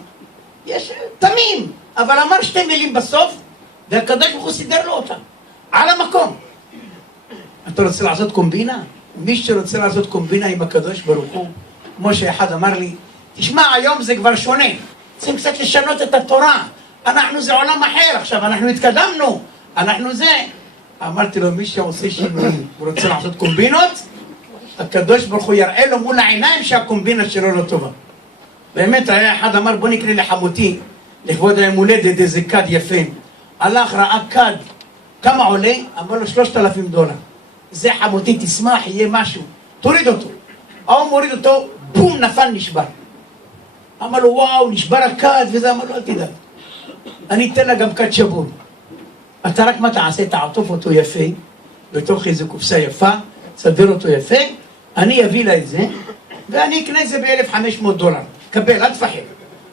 יש תמים. אבל אמר 2 מילים בסוף, והקדוש ברוך הוא סידר לו אותם. על המקום. אתה רוצה לעשות קומבינה? מי שרוצה לעשות קומבינה עם הקדוש ברוך הוא, כמו שאחד אמר לי, תשמע, היום זה כבר שונה. צריכים קצת לשנות את התורה. אנחנו זה עולם אחר, עכשיו אנחנו התקדמנו, אנחנו זה. אמרתי לו, מי שעושה שינויים, הוא רוצה לעשות קומבינות, הקדוש ברוך הוא יראה לו מול העיניים שהקומבינה שלו לא טובה. באמת, היה אחד אמר, בוא נקרא לחמותי, לכבוד היום הולדת, איזה כד יפה. הלך, ראה כד, כמה עולה? אמר לו $3,000. זה חמותי, תשמח, יהיה משהו. תוריד אותו. הוא מוריד אותו, בום, נפל, נשבר. אמר לו, וואו, נשבר הכד, וזה אמר לו, אל תדאג. אני אתן לה גם כד שבור. אתה רק מה תעשה? תעטוף אותו יפה, בתוך איזו קופסה יפה, תסדר אותו יפה, אני אביא לה את זה, ואני אקנה את זה $1,500. קבל, אל תפחד.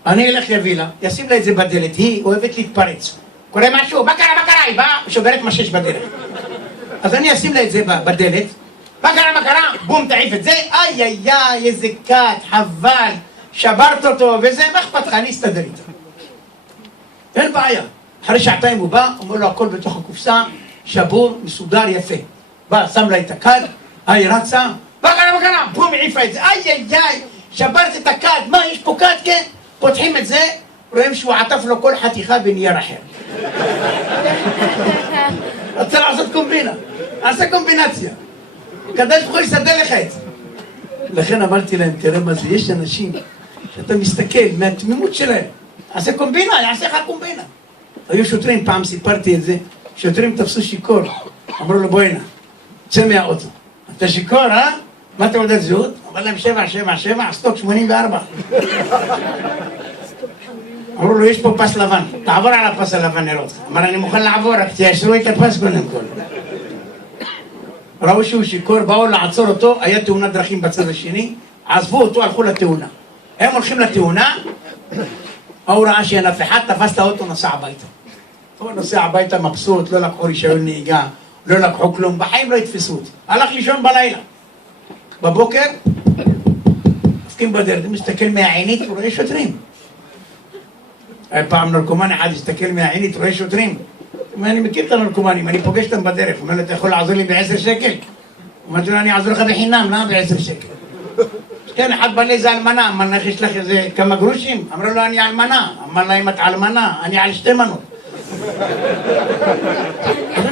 אני אלך להביא לה, ישים לה את זה בדלת, היא אוהבת להתפרץ. קורה משהו? מה קרה? היא באה, שוברת משש בדלת. אז אני אשים לה את זה בדלת, מה קרה? בום, תעיף את זה, איי, איזה כת, חבל, שברת אותו, וזה, מה אכפת לך? אני אסתדר איתה. אין בעיה. אחרי שעתיים הוא בא, אומר לו הכל בתוך הקופסה, שבור, מסודר, יפה. בא, שם לה את הכד, היא רצה, מה קרה? בום, העיפה את זה, איי, שברת את הכד, מה, יש פה כד, כן? פותחים את זה, רואים שהוא עטף לו כל חתיכה בנייר אחר. רוצה לעשות קומבינה, נעשה קומבינציה. הקדוש ברוך הוא יסדר לך את זה. לכן אמרתי להם, תראה מה זה, יש אנשים שאתה מסתכל מהתמימות שלהם, נעשה קומבינה, יעשה לך קומבינה. היו שוטרים, פעם סיפרתי את זה, שוטרים תפסו שיכור, אמרו לו בואי הנה, צא מהאוטו. אתה שיכור, מה תעודת זהות? אמר להם 777, סטוק 84. אמרו לו, יש פה פס לבן, תעבור על הפס הלבן נראה אותך. אמר, אני מוכן לעבור, רק תיישרו את הפס קודם כל. ראו שהוא שיכור, באו לעצור אותו, היה תאונת דרכים בצד השני, עזבו אותו, הלכו לתאונה. הם הולכים לתאונה, הוא ראה שאין אף אחד, תפס את האוטו, נסע הביתה. הוא נוסע הביתה מבסוט, לא לקחו רישיון נהיגה, לא לקחו כלום, בחיים לא יתפסו אותי. הלך לישון בלילה. בבוקר, דופקים בדלת, הוא מסתכל מהעינית, הוא רואה שוטרים. היה פעם נרקומן אחד, הסתכל מהעינית, רואה שוטרים. אני מכיר את הנרקומנים, אני פוגש אותם בדרך. הוא אומר לו, אתה יכול לעזור לי ב10 שקל? הוא אומר לו, אני אעזור לך בחינם, למה ב10 שקל? כן, אחד בא לי איזה אלמנה, אמר לך, יש לך איזה כמה גרושים? אמרו לו, אני אלמנה. אמר לה, אם את אלמנה, אני על 2 מנות. אז הוא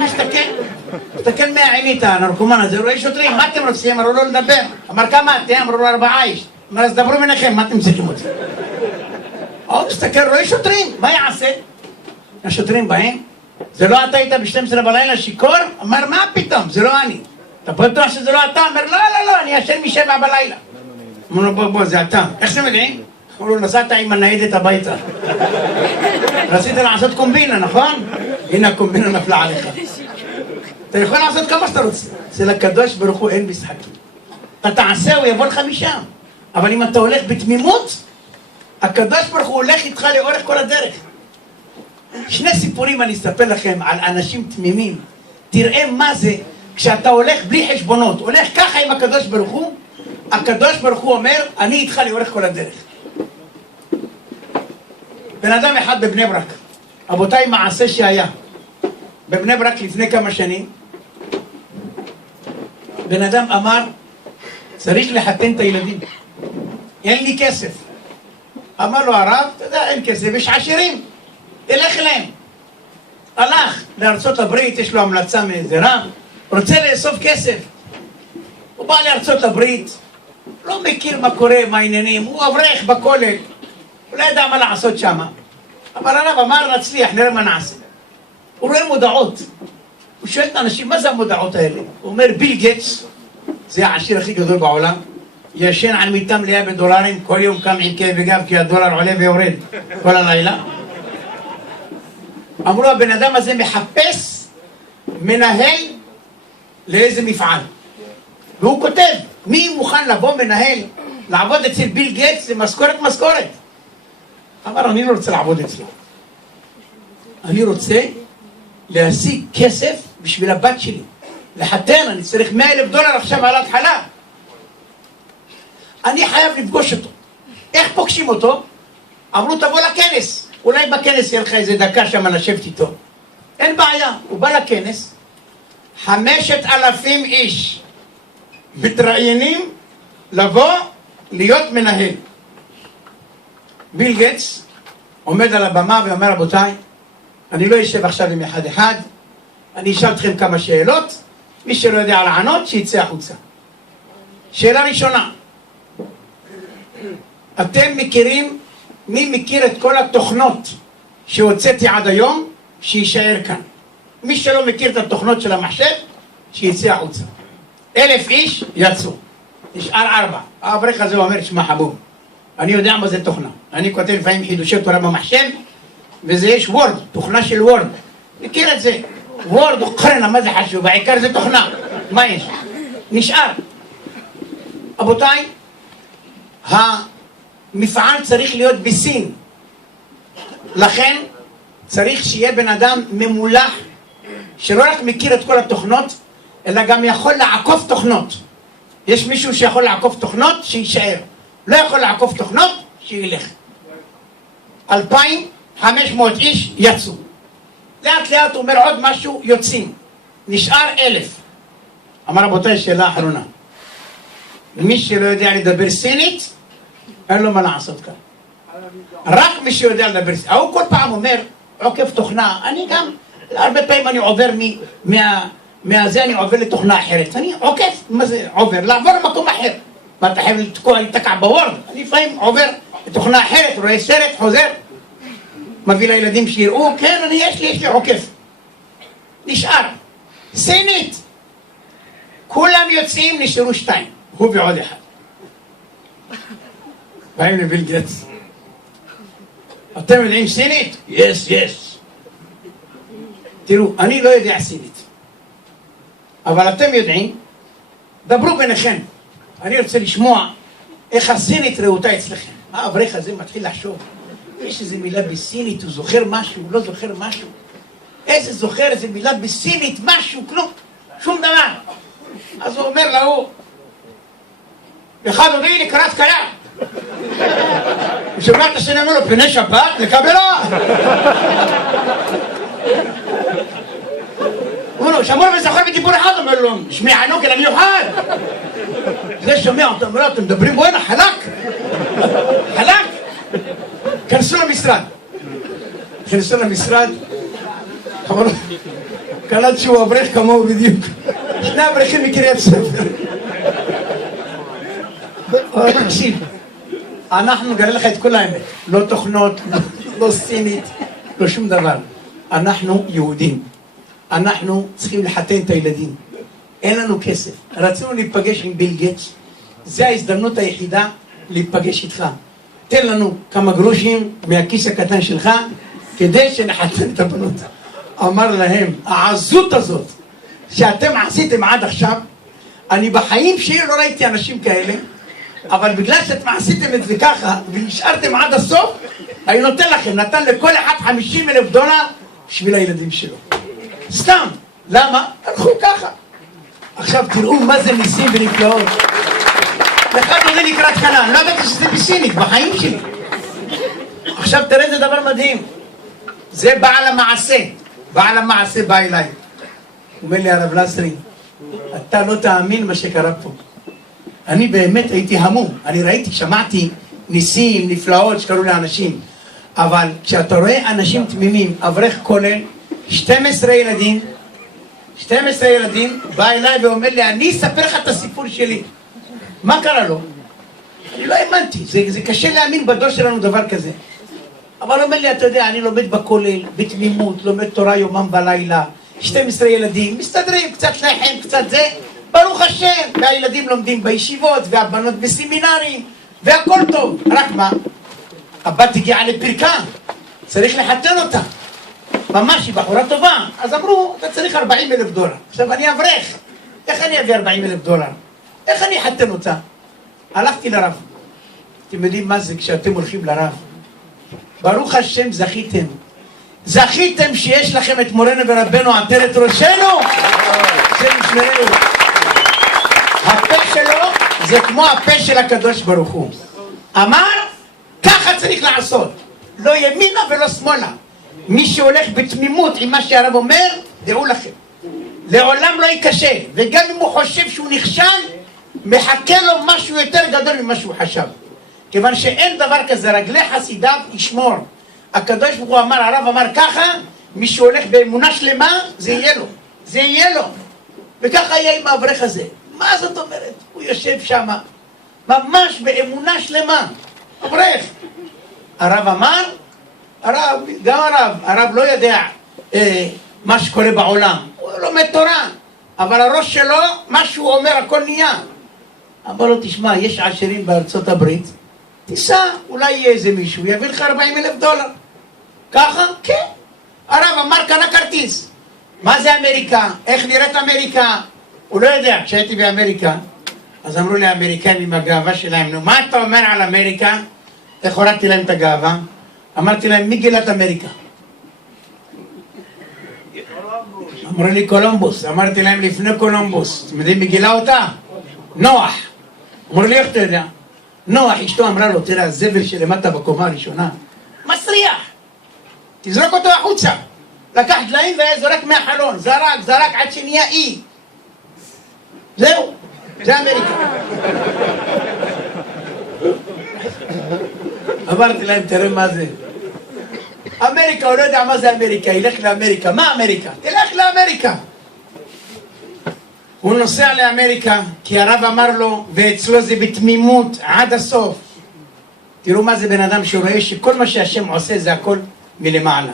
מסתכל מהעינית, הנרקומן הזה, רואה שוטרים, מה אתם רוצים? אמרו לו לדבר. אמר, כמה אתם? אמרו לו 4 איש. אמר, אז דברו מנחם, מה אתם צריכים אותי? הוא מסתכל, רואה שוטרים, מה יעשה? השוטרים באים, זה לא אתה היית ב-12 בלילה שיכור? אמר, מה פתאום? זה לא אני. אתה בטוח שזה לא אתה? אמר, לא, אני ישן מ7 בלילה. אמרו לו, בוא, זה אתה. איך זה מדעים? אמרו לו, נסעת עם הניידת הביתה. רצית לעשות קומבינה, נכון? הנה הקומבינה נפלה עליך. אתה יכול לעשות כמה שאתה רוצה. אצל הקדוש ברוך הוא אין משחקים. אתה תעשה, הוא יבוא לך משם. אבל אם אתה הולך בתמימות, הקדוש ברוך הוא הולך איתך לאורך כל הדרך. 2 סיפורים אני אספר לכם על אנשים תמימים. תראה מה זה כשאתה הולך בלי חשבונות, הולך ככה עם הקדוש ברוך הוא, הקדוש ברוך הוא אומר, אני איתך לאורך כל הדרך. בן אדם אחד בבני ברק, רבותיי, מעשה שהיה. בבני ברק לפני כמה שנים, בן אדם אמר, צריך לחתן את הילדים. אין לי כסף. אמר לו הרב, אתה יודע, אין כסף, יש עשירים. תלך אליהם. הלך לארצות הברית, יש לו המלצה מאיזה רב, רוצה לאסוף כסף. הוא בא לארצות הברית, לא מכיר מה קורה, מה העניינים, הוא אברך בכולל, הוא לא ידע מה לעשות שם. אבל הרב אמר, נצליח, נראה מה נעשה. הוא רואה מודעות. הוא שואל את האנשים, מה זה המודעות האלה? הוא אומר, ביל גייטס, זה העשיר הכי גדול בעולם, ישן על מיטה מלאה בדולרים, כל יום קם עם כאב בגב, כי הדולר עולה ויורד כל הלילה. אמרו, הבן אדם הזה מחפש מנהל לאיזה מפעל. והוא כותב, מי מוכן לבוא מנהל, לעבוד אצל ביל גייטס, זה משכורת. אמר, אני לא רוצה לעבוד אצלו. אני רוצה להשיג כסף בשביל הבת שלי. לחתן, אני צריך $100,000 עכשיו על ההתחלה. אני חייב לפגוש אותו. איך פוגשים אותו? אמרו, תבוא לכנס. אולי בכנס יהיה לך איזה דקה שם לשבת איתו. אין בעיה, הוא בא לכנס, 5,000 איש מתראיינים לבוא להיות מנהל. ביל גייטס עומד על הבמה ואומר, רבותיי, אני לא יושב עכשיו עם אחד אחד, אני אשאל אתכם כמה שאלות, מי שלא יודע לענות, שיצא החוצה. שאלה ראשונה, אתם מכירים, מי מכיר את כל התוכנות שהוצאתי עד היום, שישאר כאן. מי שלא מכיר את התוכנות של המחשב, שיצא החוצה. 1,000 איש יצאו, נשאר 4. האברך הזה אומר, שמע חבוב, אני יודע מה זה תוכנה. אני כותב לפעמים חידושי תורה במחשב, וזה יש וורד, תוכנה של וורד. מכיר את זה? וורד הוא קרנה, מה זה חשוב? העיקר זה תוכנה. מה יש? נשאר. רבותיי, המפעל צריך להיות בסין. לכן צריך שיהיה בן אדם ממולח, שלא רק מכיר את כל התוכנות, אלא גם יכול לעקוף תוכנות. יש מישהו שיכול לעקוף תוכנות, שישאר. לא יכול לעקוף תוכנות, שילך. 2,500 איש יצאו. לאט לאט אומר עוד משהו, יוצאים. נשאר 1,000. אמר רבותיי, שאלה אחרונה. מי שלא יודע לדבר סינית, אין לו מה לעשות כאן. רק מי שיודע לדבר סינית. הוא כל פעם אומר, עוקף תוכנה. אני גם, הרבה פעמים אני עובר מהזה, אני עובר לתוכנה אחרת. אני עוקף, מה זה עובר? לעבור למקום אחר. מה, אתה חייב לתקע בוורד? אני לפעמים עובר לתוכנה אחרת, רואה סרט, חוזר. מביא לילדים שיראו, כן, יש לי עוקף. נשאר. סינית. כולם יוצאים, נשארו 2. הוא ועוד אחד. באים לביל גייטס. אתם יודעים סינית? יש. תראו, אני לא יודע סינית. אבל אתם יודעים, דברו ביניכם. אני רוצה לשמוע איך הסינית רעותה אצלכם. מה האברך הזה מתחיל לחשוב? יש איזו מילה בסינית, הוא זוכר משהו, הוא לא זוכר משהו. איזה זוכר איזו מילה בסינית, משהו, כלום, שום דבר. אז הוא אומר להוא, אחד הודיע לקראת קלה. הוא שומע את השני, אומר לו, פני שבת, לקבלה. הוא אומר לו, שמור וזכר בדיבור אחד, אומר לו, שמיע הנוגל המיוחד. זה שומע אותו, אומר לו, אתם מדברים בו הנה, חלק. כנסו למשרד. כנסו למשרד, קלט שהוא אברך כמוהו בדיוק. 2 אברכים מקריית ספר. תקשיב, אנחנו נגלה לך את כל האמת. לא תוכנות, לא סינית, לא שום דבר. אנחנו יהודים. אנחנו צריכים לחתן את הילדים. אין לנו כסף. רצינו להיפגש עם ביל גייטס. זו ההזדמנות היחידה להיפגש איתך. תן לנו כמה גרושים מהכיס הקטן שלך, כדי שנחתן את הבנות. אמר להם, העזות הזאת שאתם עשיתם עד עכשיו, אני בחיים שלי לא ראיתי אנשים כאלה, אבל בגלל שאתם עשיתם את זה ככה, ונשארתם עד הסוף, אני נותן לכם, נתן לכל אחד $50,000 בשביל הילדים שלו. סתם. למה? הלכו ככה. עכשיו תראו מה זה ניסים ונפלאות. אחד עולה לקראת קלה, אני לא ידעתי שזה בסינית, בחיים שלי. עכשיו תראה איזה דבר מדהים. זה בעל המעשה. בעל המעשה בא אליי. הוא אומר לי, הרב לסרי, אתה לא תאמין מה שקרה פה. אני באמת הייתי המום. אני ראיתי, שמעתי ניסים, נפלאות שקרו לאנשים. אבל כשאתה רואה אנשים תמימים, אברך כולל, 12 ילדים, בא אליי ואומר לי, אני אספר לך את הסיפור שלי. מה קרה לו? אני לא האמנתי, זה קשה להאמין בדור שלנו דבר כזה. אבל הוא אומר לי, אתה יודע, אני לומד בכולל, בתמימות, לומד תורה יומם בלילה, 12 ילדים, מסתדרים, קצת לחם, קצת זה, ברוך השם, והילדים לומדים בישיבות, והבנות בסמינרים, והכל טוב. רק מה? הבת הגיעה לפרקה, צריך לחתן אותה. ממש, היא בחורה טובה. אז אמרו, אתה צריך $40,000. עכשיו אני אברך. איך אני אביא $40,000? איך אני אחתן אותה? הלכתי לרב. אתם יודעים מה זה כשאתם הולכים לרב? ברוך השם זכיתם. זכיתם שיש לכם את מורנו ורבנו עטרת ראשנו. שנשמרנו. הפה שלו זה כמו הפה של הקדוש ברוך הוא. אמר, ככה צריך לעשות. לא ימינה ולא שמאלה. מי שהולך בתמימות עם מה שהרב אומר, דעו לכם. לעולם לא ייכשל. וגם אם הוא חושב שהוא נכשל, מחכה לו משהו יותר גדול ממה שהוא חשב. כיוון שאין דבר כזה, רגלי חסידיו ישמור. הקדוש ברוך הוא אמר, הרב אמר ככה, מי שהולך באמונה שלמה, זה יהיה לו. זה יהיה לו. וככה יהיה עם האברך הזה. מה זאת אומרת? הוא יושב שם, ממש באמונה שלמה. אברך. הרב אמר, הרב לא יודע מה שקורה בעולם. הוא לומד תורה. אבל הראש שלו, מה שהוא אומר, הכל נהיה. אמר לו, תשמע, יש עשירים בארצות הברית, תיסע, אולי יהיה איזה מישהו, יביא לך $40,000. ככה? כן. הרב אמר, קנה כרטיס. מה זה אמריקה? איך נראית אמריקה? הוא לא יודע. כשהייתי באמריקה, אז אמרו לי האמריקאים עם הגאווה שלהם, נו, מה אתה אומר על אמריקה? איך הורדתי להם את הגאווה? אמרתי להם, מי גילה את אמריקה? אמרו לי קולומבוס. אמרתי להם, לפני קולומבוס. אתם יודעים מי גילה אותה? נוח. אמרו לי, איך אתה יודע? נוח, אשתו אמרה לו, תראה, הזבל שלמטה בקומה הראשונה, מסריח. תזרוק אותו החוצה. לקח דליים והיה זורק מהחלון. זרק עד שנהיה אי. זהו. זה אמריקה. אמרתי להם, תראה מה זה. אמריקה, הוא לא יודע מה זה אמריקה, ילך לאמריקה. מה אמריקה? תלך לאמריקה. הוא נוסע לאמריקה, כי הרב אמר לו, ואצלו זה בתמימות עד הסוף. תראו מה זה בן אדם שרואה שכל מה שהשם עושה זה הכל מלמעלה.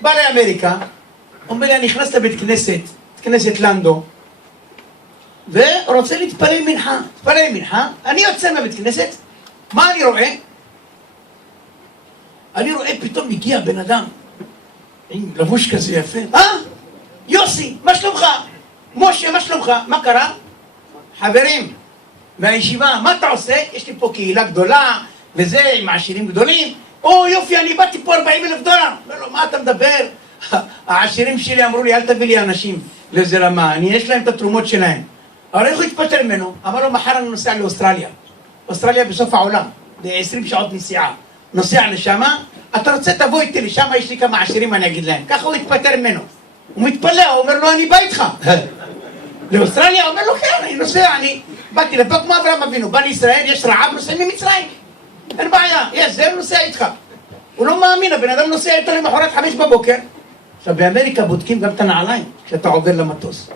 בא לאמריקה, אומר לי, אני נכנס לבית כנסת, כנסת לנדו, ורוצה להתפלל מנחה. להתפלל מנחה, אני יוצא מהבית כנסת, מה אני רואה? אני רואה פתאום מגיע בן אדם, עם לבוש כזה יפה. יוסי, מה שלומך? משה, מה שלומך? מה קרה? חברים, מהישיבה, מה אתה עושה? יש לי פה קהילה גדולה, וזה, עם עשירים גדולים. יופי, אני באתי פה $40,000. אומר לו, מה אתה מדבר? העשירים שלי אמרו לי, אל תביא לי אנשים לאיזה רמה, יש להם את התרומות שלהם. אבל איך הוא התפטר ממנו? אמר לו, מחר אני נוסע לאוסטרליה. אוסטרליה בסוף העולם, ב-20 שעות נסיעה. נוסע לשם, אתה רוצה תבוא איתי לשם, יש לי כמה עשירים, אני אגיד להם. ככה הוא התפטר ממנו. הוא מתפלא, הוא אומר לו, אני בא איתך. לאוסטרליה? הוא אומר לו, כן, אני נוסע, אני באתי לפה כמו אברהם אבינו, בא לישראל, יש רעב, נוסע ממצרים. אין בעיה, זה נוסע איתך. הוא לא מאמין, הבן אדם נוסע איתו למחרת 5 בבוקר. עכשיו, באמריקה בודקים גם את הנעליים כשאתה עובר למטוס.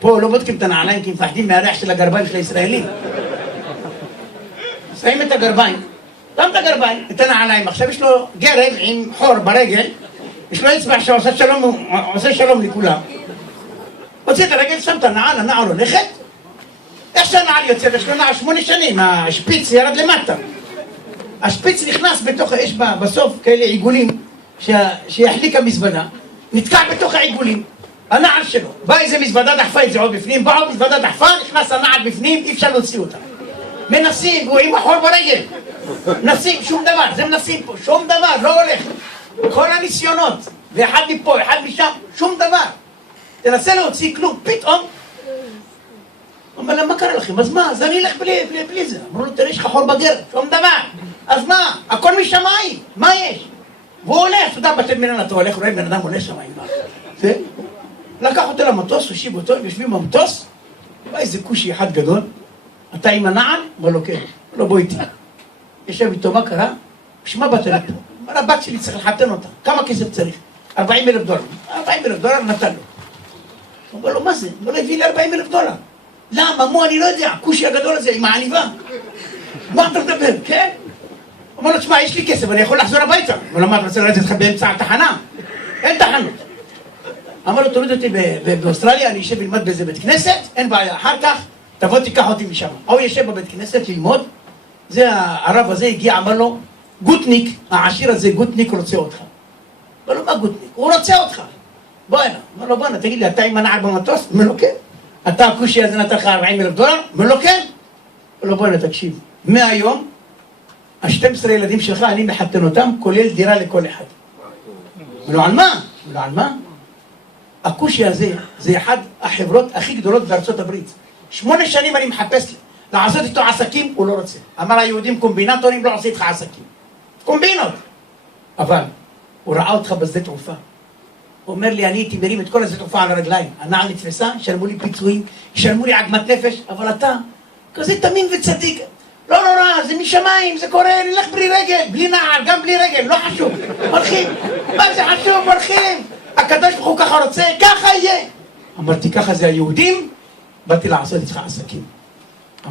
פה לא בודקים את הנעליים כי מפחדים מהריח של הגרביים של הישראלים. שמים את הגרביים, גם את הגרביים, את הנעליים. עכשיו יש לו גרב עם חור ברגל, יש לו אצבע שעושה שלום לכולם. הוציא את הרגל, שם את הנעל, הנעל הולכת. איך שהנעל יוצא? יש לו נעל 8 שנים, השפיץ ירד למטה. השפיץ נכנס בתוך, יש בסוף כאלה עיגולים שיחליק המזוודה, נתקע בתוך העיגולים, הנעל שלו. בא איזה מזוודה דחפה את זה עוד בפנים, בא עוד מזוודה דחפה, נכנס הנעל בפנים, אי אפשר להוציא אותה. מנסים, הוא עם החור ברגל. מנסים, שום דבר, זה מנסים פה, שום דבר, לא הולך. כל הניסיונות, ואחד מפה, אחד משם, שום דבר. תנסה להוציא כלום, פתאום. אומר להם, מה קרה לכם? אז מה? אז אני אלך בלי זה. אמרו לו, תראה, יש לך חור בגרב, שום דבר. אז מה? הכל משמיים, מה יש? והוא הולך, אתה יודע, בתי מנהל, אתה הולך, רואה בן אדם עולה שמיים. לקח אותו למטוס, הושיב אותו, יושבים במטוס, בא איזה כושי אחד גדול, אתה עם הנעל? אמר לו, כן. לא, בוא איתי. יושב איתו, מה קרה? בשמה באת לפה. אמר, הבת שלי צריך לחתן אותה. כמה כסף צריך? $40,000. $40,000 נתן לו. הוא אומר לו, מה זה? הוא לא הביא לי $40,000. למה? מו, אני לא יודע. הכושי הגדול הזה עם העניבה. מה אתה מדבר? כן? הוא אומר לו, תשמע, יש לי כסף, אני יכול לחזור הביתה. הוא אומר, אתה רוצה לרדת לך באמצע התחנה? אין תחנות. אמר לו, תוריד אותי באוסטרליה, אני יושב ללמוד באיזה בית כנסת, אין בעיה. אחר כך, תבוא תיקח אותי משם. הוא יושב בבית כנסת ללמוד, זה הרב הזה הגיע, אמר לו, גוטניק, העשיר הזה, גוטניק רוצה אותך. אמר לו, מה גוטניק? הוא רוצה אותך. בוא הנה. אמר לו, בוא הנה, תגיד לי, אתה עם הנעל במטוס? אמר לו, כן. אתה הכושי הזה נתן לך $40,000? אמר לו, כן. אמר לו, בוא הנה, תקשיב. מהיום, ה-12 ילדים שלך, אני מחתן אותם, כולל דירה לכל אחד. אמר לו, על מה? אמר לו, על מה? הכושי הזה, זה אחד החברות הכי גדולות בארצות הברית. 8 שנים אני מחפש לעשות איתו עסקים, הוא לא רוצה. אמר היהודים קומבינטורים, לא עושה איתך עסקים. קומבינות. אבל הוא ראה אותך בשדה תעופה. הוא אומר לי, אני הייתי מרים את כל השדה תעופה על הרגליים. הנעל נתפסה, שלמו לי פיצויים, שלמו לי עגמת נפש, אבל אתה כזה תמים וצדיק. לא נורא, זה משמיים, זה קורה, נלך בלי רגל, בלי נעל, גם בלי רגל, לא חשוב, הולכים, מה זה חשוב, הולכים, הקדוש ברוך הוא ככה רוצה, ככה יהיה. אמרתי, ככה זה היהודים, באתי לעשות איתך עסקים.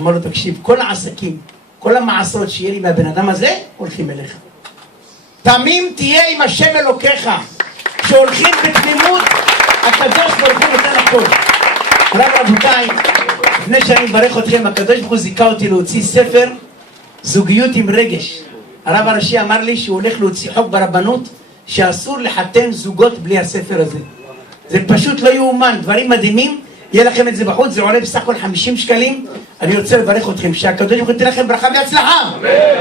אמר לו, תקשיב, כל העסקים, כל המעשרות שיהיה לי מהבן אדם הזה, הולכים אליך. תמים תהיה עם השם אלוקיך, שהולכים בתמימות, הקדוש ברוך הוא נותן הכל. רבותיי, לפני שאני מברך אתכם, הקדוש ברוך הוא זיכה אותי להוציא ספר זוגיות עם רגש. הרב הראשי אמר לי שהוא הולך להוציא חוק ברבנות שאסור לחתן זוגות בלי הספר הזה. זה פשוט לא יאומן, דברים מדהימים. יהיה לכם את זה בחוץ, זה עולה בסך הכל 50 שקלים. אני רוצה לברך אתכם שהקדוש ברוך הוא ייתן לכם ברכה והצלחה,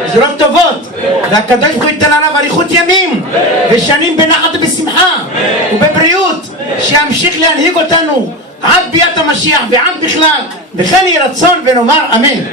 בשורות טובות, והקדוש ברוך הוא ייתן עליו אריכות ימים ושנים בנחת ובשמחה ובבריאות, שימשיך להנהיג אותנו עד ביאת המשיח ועד בכלל, וכן יהי רצון ונאמר אמן.